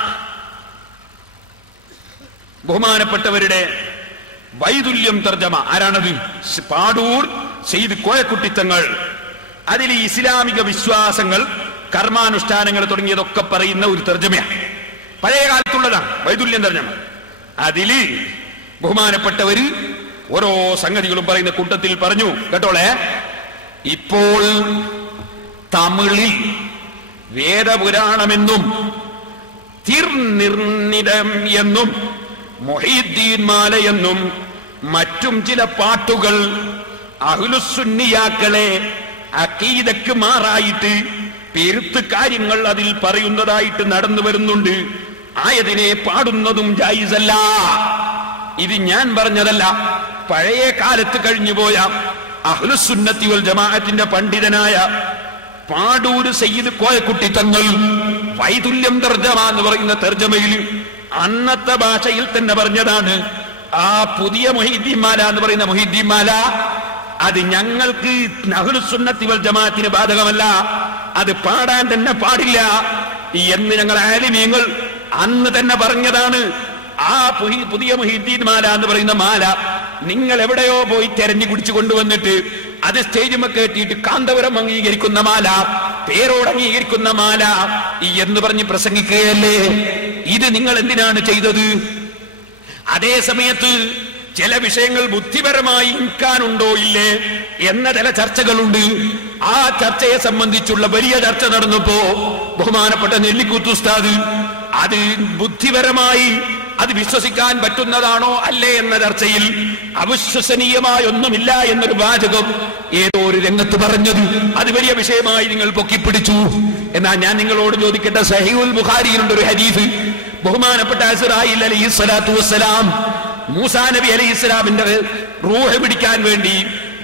ബഹുമാനപ്പെട്ടവരുടെ വൈദുല്യം തർജമ ആരാണത്? പാടൂർ സെയ്ദ് കോയക്കുട്ടിത്തങ്ങൾ. അതിൽ ഇസ്ലാമിക വിശ്വാസങ്ങൾ, കർമാനുഷ്ഠാനങ്ങൾ തുടങ്ങിയതൊക്കെ പറയുന്ന ഒരു തർജമയാണ്. പഴയ കാലത്തുള്ളതാണ് വൈദുല്യം തർജമ. അതില് ബഹുമാനപ്പെട്ടവര് ഓരോ സംഗതികളും പറയുന്ന കൂട്ടത്തിൽ പറഞ്ഞു കേട്ടോളെ. ഇപ്പോൾ തമിഴിൽ വേദപുരാണമെന്നും തിർനിർണിതം എന്നും മുഹീദ്ദീൻ മാല എന്നും മറ്റും ചില പാട്ടുകൾ അഹ്ലുസുന്നിയാക്കളെ അഖീദക്ക് മാറായിട്ട് പെരുത്ത് കാര്യങ്ങൾ അതിൽ പറയുന്നതായിട്ട് നടന്നു വരുന്നുണ്ട്. ആയതിനെ പാടുന്നതും ജായിസല്ല. ഇത് ഞാൻ പറഞ്ഞതല്ല. പഴയ കാലത്ത് കഴിഞ്ഞുപോയ അഹ്ലുസുന്നത്തി വൽ ജമാഅത്തിന്റെ പണ്ഡിതനായ പാടൂര് സയ്യിദ് കോയക്കുട്ടി തങ്ങൾ വൈദുല്യം തർജമ എന്ന് പറയുന്ന തർജമയിൽ അന്നത്തെ ഭാഷയിൽ തന്നെ പറഞ്ഞതാണ്. ആ പുതിയ മുഹീദ്ദീൻ മാല എന്ന് പറയുന്ന മുഹീദ്ദീൻ മാല അത് ഞങ്ങൾക്ക് അഹ്ലുസുന്നത്തി വൽ ജമാഅത്തിന് ബാധകമല്ല, അത് പാടാൻ തന്നെ പാടില്ല എന്ന് ഞങ്ങൾ ആലിമീങ്ങൾ അന്ന് തന്നെ പറഞ്ഞതാണ്. ആ പുതിയ മുഹീദ്ദീൻ മാല എന്ന് പറയുന്ന മാല നിങ്ങൾ എവിടെയോ പോയി തെരഞ്ഞു കുടിച്ചു കൊണ്ടുവന്നിട്ട് അത് സ്റ്റേജുമ കയറ്റിയിട്ട് കാന്തപുരം അംഗീകരിക്കുന്ന മാല, പേരോട് അംഗീകരിക്കുന്ന മാല എന്ന് പറഞ്ഞ് പ്രസംഗിക്കുകയല്ലേ? ഇത് നിങ്ങൾ എന്തിനാണ് ചെയ്തത്? അതേ സമയത്ത് ചില വിഷയങ്ങൾ ബുദ്ധിപരമായി ഇൻകാനുണ്ടോ ഇല്ലേ എന്ന ചില ചർച്ചകളുണ്ട്. ആ ചർച്ചയെ സംബന്ധിച്ചുള്ള വലിയ ചർച്ച നടന്നപ്പോ ബഹുമാനപ്പെട്ട നെല്ലിക്കുത്ത് ഉസ്താദ് അത് ബുദ്ധിപരമായി അത് വിശ്വസിക്കാൻ പറ്റുന്നതാണോ അല്ലേ എന്ന ചർച്ചയിൽ അവിശ്വസനീയമായ ഒന്നുമില്ല എന്നൊരു വാചകം ഏതോ ഒരു രംഗത്ത് പറഞ്ഞത് അത് വലിയ വിഷയമായി നിങ്ങൾ പൊക്കിപ്പിടിച്ചു. എന്നാൽ ഞാൻ നിങ്ങളോട് ചോദിക്കട്ടെ, സഹീഹുൽ ബുഖാരിയിലുണ്ട് ഒരു ഹദീസ്. ബഹുമാനപ്പെട്ട ഇസ്രായീൽ അലൈഹിസ്സലാത്തു വസ്സലാം മൂസാ നബി അലൈഹിസ്സലാമിന്റെ റൂഹ് പിടിക്കാൻ വേണ്ടി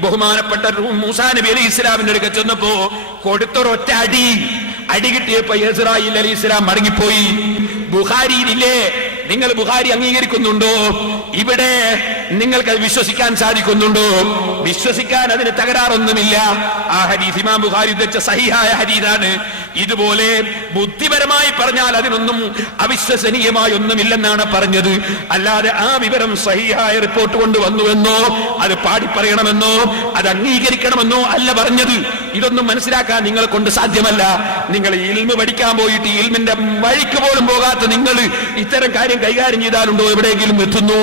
ബഹുമാനപ്പെട്ട മൂസാ നബി അലൈഹിസ്സലാമിന്റെ അടുക്കൽ ചെന്നപ്പോ കൊടുത്തൊരൊറ്റ അടി കിട്ടിയപ്പോ ഇസ്രായീൽ അലൈഹിസ്സലാം മടങ്ങിപ്പോയി. ബുഖാരിയിലില്ലേ? നിങ്ങൾ ബുഖാരി അംഗീകരിക്കുന്നുണ്ടോ? ഇവിടെ നിങ്ങൾക്ക് വിശ്വസിക്കാൻ സാധിക്കുന്നുണ്ടോ? വിശ്വസിക്കാൻ അതിന് തകരാറൊന്നുമില്ല. ആ ഹദീസ് ഇമാം ബുഖാരി ഉദ്ധരിച്ച സഹീഹായ ഹദീസാണ്. ഇതുപോലെ ബുദ്ധിപരമായി പറഞ്ഞാൽ അതിനൊന്നും അവിശ്വസനീയമായി ഒന്നുമില്ലെന്നാണ് പറഞ്ഞത്. അല്ലാതെ ആ വിവരം സഹീഹായ റിപ്പോർട്ട് കൊണ്ടുവന്നുവെന്നോ അത് പാടിപ്പറയണമെന്നോ അത് അംഗീകരിക്കണമെന്നോ അല്ല പറഞ്ഞത്. ഇതൊന്നും മനസ്സിലാക്കാൻ നിങ്ങളെ കൊണ്ട് സാധ്യമല്ല. നിങ്ങൾ ഇൽമ് പഠിക്കാൻ പോയിട്ട് ഇൽമിന്റെ വഴിക്ക് പോലും പോകാത്ത നിങ്ങൾ ഇത്തരം കാര്യം കൈകാര്യം ചെയ്താലുണ്ടോ എവിടെയെങ്കിലും എത്തുന്നു?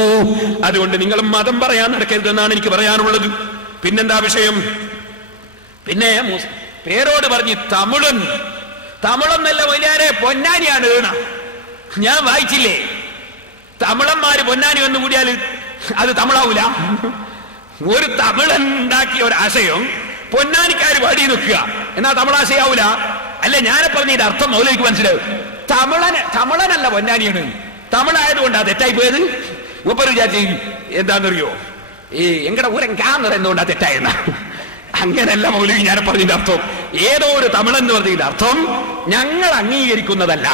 അതുകൊണ്ട് നിങ്ങൾ മതം പറയാൻ നടക്കരുതെന്നാണ് എനിക്ക് പറയാനുള്ളത്. പിന്നെന്താ വിഷയം? പിന്നെ പേരോട് പറഞ്ഞ് തമിഴൊന്നല്ല മൊയ്ലാരെ, പൊന്നാനിയാണ് വീണ. ഞാൻ വായിച്ചില്ലേ, തമിഴന്മാര് പൊന്നാനി വന്നു കൂടിയാൽ അത് തമിഴാവൂല. ഒരു തമിഴൻ ഉണ്ടാക്കിയ ഒരു ആശയം പൊന്നാനിക്കാര് പാടി നിൽക്കുക, എന്നാ തമിഴാശയാവൂല. അല്ലെ ഞാനെ പറഞ്ഞതിന്റെ അർത്ഥം മൗലവിക്ക് മനസ്സിലാവും. തമിഴനല്ല പൊന്നാനിയാണ്, തമിഴായതുകൊണ്ടാ തെറ്റായി പോയത്. മൂപ്പര് വിചാരിച്ച് എന്താണെന്നറിയോ, ഈ എങ്കടെ ഊരൻ കാന്നറിയുന്നതുകൊണ്ടാ തെറ്റായെന്ന. അങ്ങനല്ല മൗലവി ഞാനെ പറഞ്ഞതിന്റെ അർത്ഥം. ഏതോ ഒരു തമിഴെന്ന് പറഞ്ഞതിന്റെ അർത്ഥം ഞങ്ങൾ അംഗീകരിക്കുന്നതല്ല.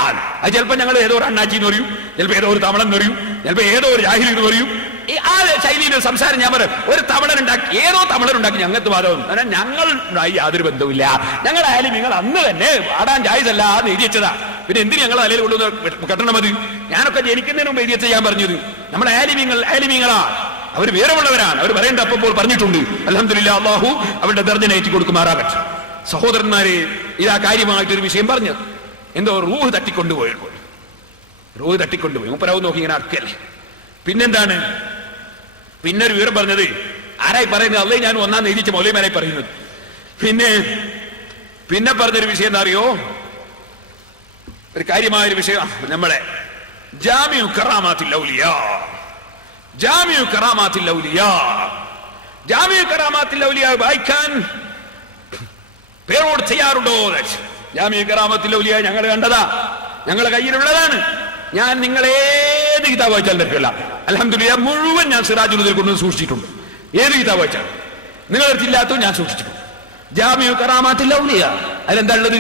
അത് ചിലപ്പോ ഞങ്ങൾ ഏതോ ഒരു അണ്ണാച്ചി എന്ന് പറയും, ചിലപ്പോ ഏതോ ഒരു തമിഴെന്ന് പറയും, ചിലപ്പോ ഏതോ ഒരു ജാഹിലി എന്ന് പറയും. ആ ശൈലിയിൽ സംസാരം ഞാൻ പറയും. ഒരു തമിഴനുണ്ടാക്കി, ഏതോ തമിഴനുണ്ടാക്കി ഞങ്ങൾക്ക് വാദവും. ഞങ്ങളുണ്ടായി യാതൊരു ബന്ധവുമില്ല. ഞങ്ങളായാലും നിങ്ങൾ അന്ന് തന്നെ പാടാൻ ജായിസല്ല എന്ന് എഴുതി വെച്ചതാ. പിന്നെ എന്തിന് ഞങ്ങൾ അലയിൽ കൊണ്ടുവന്ന് കെട്ടണം? അത് ഞാനൊക്കെ ജനിക്കുന്നതിന് മുമ്പ് എഴുതി വെച്ച ഞാൻ പറഞ്ഞത്. നമ്മുടെ ആലിമീങ്ങളാ, അവർ വേറെയുള്ളവരാണ്. അവർ പറയേണ്ട അപ്പോൾ പറഞ്ഞിട്ടുണ്ട്. അൽഹംദുലില്ലാഹ്, അല്ലാഹു അവരുടെ ദർജ ഏറ്റി കൊടുക്കുമാറാകട്ടെ. സഹോദരന്മാരെ, ഇതാ കാര്യമായിട്ടൊരു വിഷയം പറഞ്ഞത്. എന്തോ റൂഹ് തട്ടിക്കൊണ്ടുപോയി. മുപ്പരാവ് നോക്കി ഇങ്ങനെ അടക്കല്ലേ. പിന്നെന്താണ്? പിന്നെ ഒരു വിവരം പറഞ്ഞത് ആരായി പറയുന്നത്? അല്ലേ ഞാൻ ഒന്നാം എഴുതിച്ച മൗലവിമാരായി പറയുന്നത്. പിന്നെ പറഞ്ഞൊരു വിഷയം എന്താ അറിയോ? ഒരു കാര്യമായൊരു വിഷയം നമ്മളെ ജാമിഉ കറാമാത്തിൽ ഔലിയാ. ജാമിഉ കറാമാത്തിൽ ഔലിയാ, ജാമിഉ കറാമാത്തിൽ ഔലിയാ വായിക്കാൻ പേരോട് ചെയ്യാറുണ്ടോ? ജാമിഉ കറാമാത്തിൽ ഔലിയാ ഞങ്ങൾ കണ്ടതാ, ഞങ്ങളുടെ കയ്യിലുള്ളതാണ്. ഞാൻ നിങ്ങളേത് കിതാബ് വായിച്ചാൽ തരത്തില്ല. അൽഹംദുലില്ലാഹ് മുഴുവൻ ഞാൻ സിറാജുൽ ഹുദയിൽ കൊണ്ടു സൂക്ഷിച്ചിട്ടുണ്ട്. ഏത് കിതാബ് വായിച്ചാൽ നിങ്ങളെടുത്തില്ലാത്തതും ഞാൻ സൂക്ഷിച്ചിട്ടുണ്ട്. ജാമിഉ കറാമാത്തിൽ ഔലിയാ അതിലെന്താ ഉള്ളത്?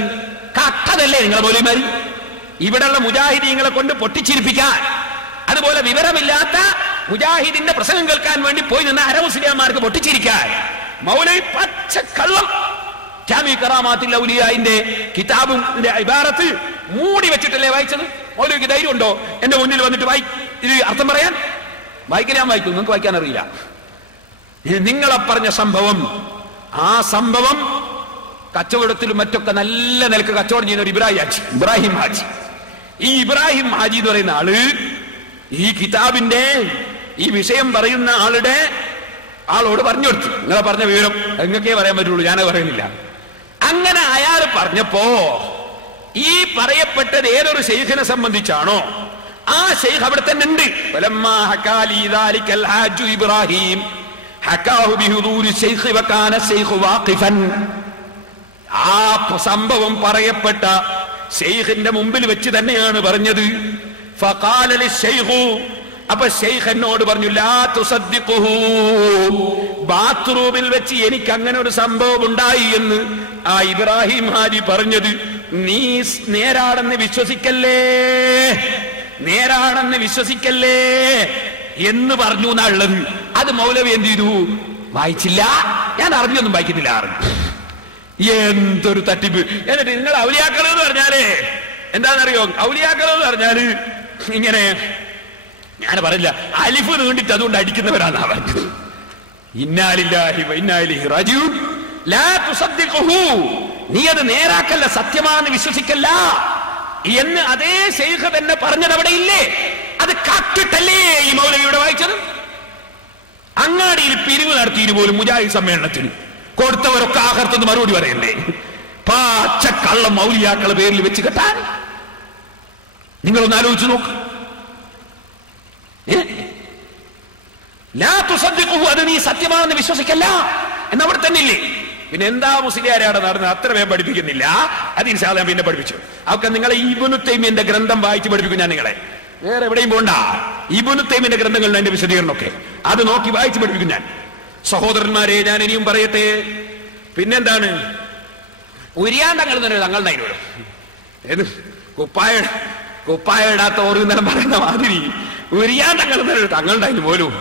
കട്ടതല്ലേ നിങ്ങളെ മൗലവിമാര്? ഇവിടെയുള്ള മുജാഹിദീങ്ങളെ കൊണ്ട് പൊട്ടിച്ചിരിപ്പിക്കാൻ, അതുപോലെ വിവരമില്ലാത്ത മുജാഹിദിന്റെ പ്രസംഗം കേൾക്കാൻ വേണ്ടി പോയി നിന്ന അരമുസ്ലിയാന്മാർക്ക് പൊട്ടിച്ചിരിക്കാൻ മൗലവി പച്ചക്കള്ളം ജാമിഉ കറാമാത്തിൽ ഔലിയാന്റെ കിതാബിന്റെ ഇബാറത്ത് മൂടി വെച്ചിട്ടല്ലേ വായിച്ചത്? മൗലവിക്ക് ധൈര്യം ഉണ്ടോ എന്റെ മുന്നിൽ വന്നിട്ട് ഇത് അർത്ഥം പറയാൻ? വായിക്കാൻ വായിക്കും, നിങ്ങൾക്ക് വായിക്കാൻ അറിയില്ല. നിങ്ങളെ പറഞ്ഞ സംഭവം, ആ സംഭവം കച്ചവടത്തിലും മറ്റൊക്കെ നല്ല നിലക്ക് കച്ചവടം ചെയ്യുന്ന ഒരു ഇബ്രാഹിം ഹാജി. ഈ ഇബ്രാഹിം ഹാജി എന്ന് പറയുന്ന ആള് ഈ കിതാബിന്റെ ഈ വിഷയം പറയുന്ന ആളോട് പറഞ്ഞു കൊടുത്തു. നിങ്ങളെ പറഞ്ഞ വിവരം നിങ്ങൾക്കേ പറയാൻ പറ്റുള്ളൂ, ഞാനത് പറയുന്നില്ല. അങ്ങനെ അയാൾ പറഞ്ഞപ്പോ ഈ പറയപ്പെട്ടത് ഏതൊരു ശൈഖിനെ സംബന്ധിച്ചാണോ ആ ശൈഖ് അവിടെ തന്നെ ഉണ്ട്. ഇബ്രാഹിം ആ സംഭവം പറയപ്പെട്ട ശൈഖിന്റെ മുമ്പിൽ വെച്ച് തന്നെയാണ് പറഞ്ഞത്. അപ്പൊ ശൈഖ് എന്നോട് പറഞ്ഞു, ലാ തുസദ്ദിഖുഹു, ബാത്റൂമിൽ വെച്ച് എനിക്ക് അങ്ങനെ ഒരു സംഭവം ഉണ്ടായി എന്ന് ആ ഇബ്രാഹിം ഹാജി പറഞ്ഞത് നീ നേരാണെന്ന് വിശ്വസിക്കല്ലേ, നേരാണെന്ന് വിശ്വസിക്കല്ലേ എന്ന് പറഞ്ഞു എന്നുള്ളത്. അത് മൗലവി എന്ത് ചെയ്തു? വായിച്ചില്ല. ഞാൻ അറിഞ്ഞൊന്നും വായിക്കുന്നില്ല. എന്തൊരു തട്ടിപ്പ്! എന്നിട്ട് നിങ്ങൾ ഔലിയാക്കൾ എന്ന് പറഞ്ഞാലേ എന്താണെന്നറിയോ? ഔലിയാക്കൾ എന്ന് പറഞ്ഞാല് ഇങ്ങനെ ഞാൻ പറയില്ല, അലിഫ് നീണ്ടിട്ട് അതുകൊണ്ട് അടിക്കുന്നവരാണ് അവർക്ക്. ഇന്നാ ലില്ലാഹി വ ഇന്നാ ഇലൈഹി റാജിഊൻ. ലാ തുസദ്ദിഖുഹു, നീ അത് നേരാക്കല്ല, സത്യമാണെന്ന് വിശ്വസിക്കല്ല എന്ന് അതേ ശൈഖ് തന്നെ പറഞ്ഞത് അവിടെ ഇല്ലേ? അത് കാട്ടിട്ടല്ലേ ഈ മൗലവിയുടെ വായിച്ചത്? അങ്ങാടിയിൽ പിരിവ് നടത്തിയിട്ട് പോലും മുജാഹിദ് സമ്മേളനത്തിന് കൊടുത്തവരൊക്കെ ആഹർത്തുനിന്ന് മറുപടി പറയണ്ടേ? പാച്ചക്കള്ളം മൗലിയാക്കളെ പേരിൽ വെച്ച് കെട്ടാൻ നിങ്ങളൊന്ന് ആലോചിച്ചു നോക്ക്. ലാ തുസദ്ദിഖുഹു, അത് നീ സത്യമാണെന്ന് വിശ്വസിക്കല്ല എന്നവിടെ തന്നെ ഇല്ലേ? പിന്നെ എന്താ മുസ്ലിയാരാണ് നടന്നത്? അത്ര വേഗം പഠിപ്പിക്കുന്നില്ല. അത് ഇൻഷാ അല്ലാഹ് പിന്നെ പഠിപ്പിച്ചു. അവർക്ക് നിങ്ങളെ ഇബ്നു തൈമിയ്യന്റെ ഗ്രന്ഥം വായിച്ച് പഠിപ്പിക്കും ഞാൻ നിങ്ങളെ. വേറെ എവിടെയും പോണ്ട. ഇബ്നു തൈമിയ്യന്റെ ഗ്രന്ഥങ്ങളിൽ അതിന്റെ വിശദീകരണമൊക്കെ അത് നോക്കി വായിച്ച് പഠിപ്പിക്കും ഞാൻ. സഹോദരന്മാരെ, ഞാൻ ഇനിയും പറയട്ടെ. പിന്നെന്താണ്? ഉരിയാൻ തങ്ങൾ തങ്ങളുടെ അതിനോട് ഏത് കുപ്പായ ഇടാത്ത ഓർക്കുന്നേരം പറയുന്ന മാതിരി ഉരിയാൻ തങ്ങളുടെ അതിന് പോലും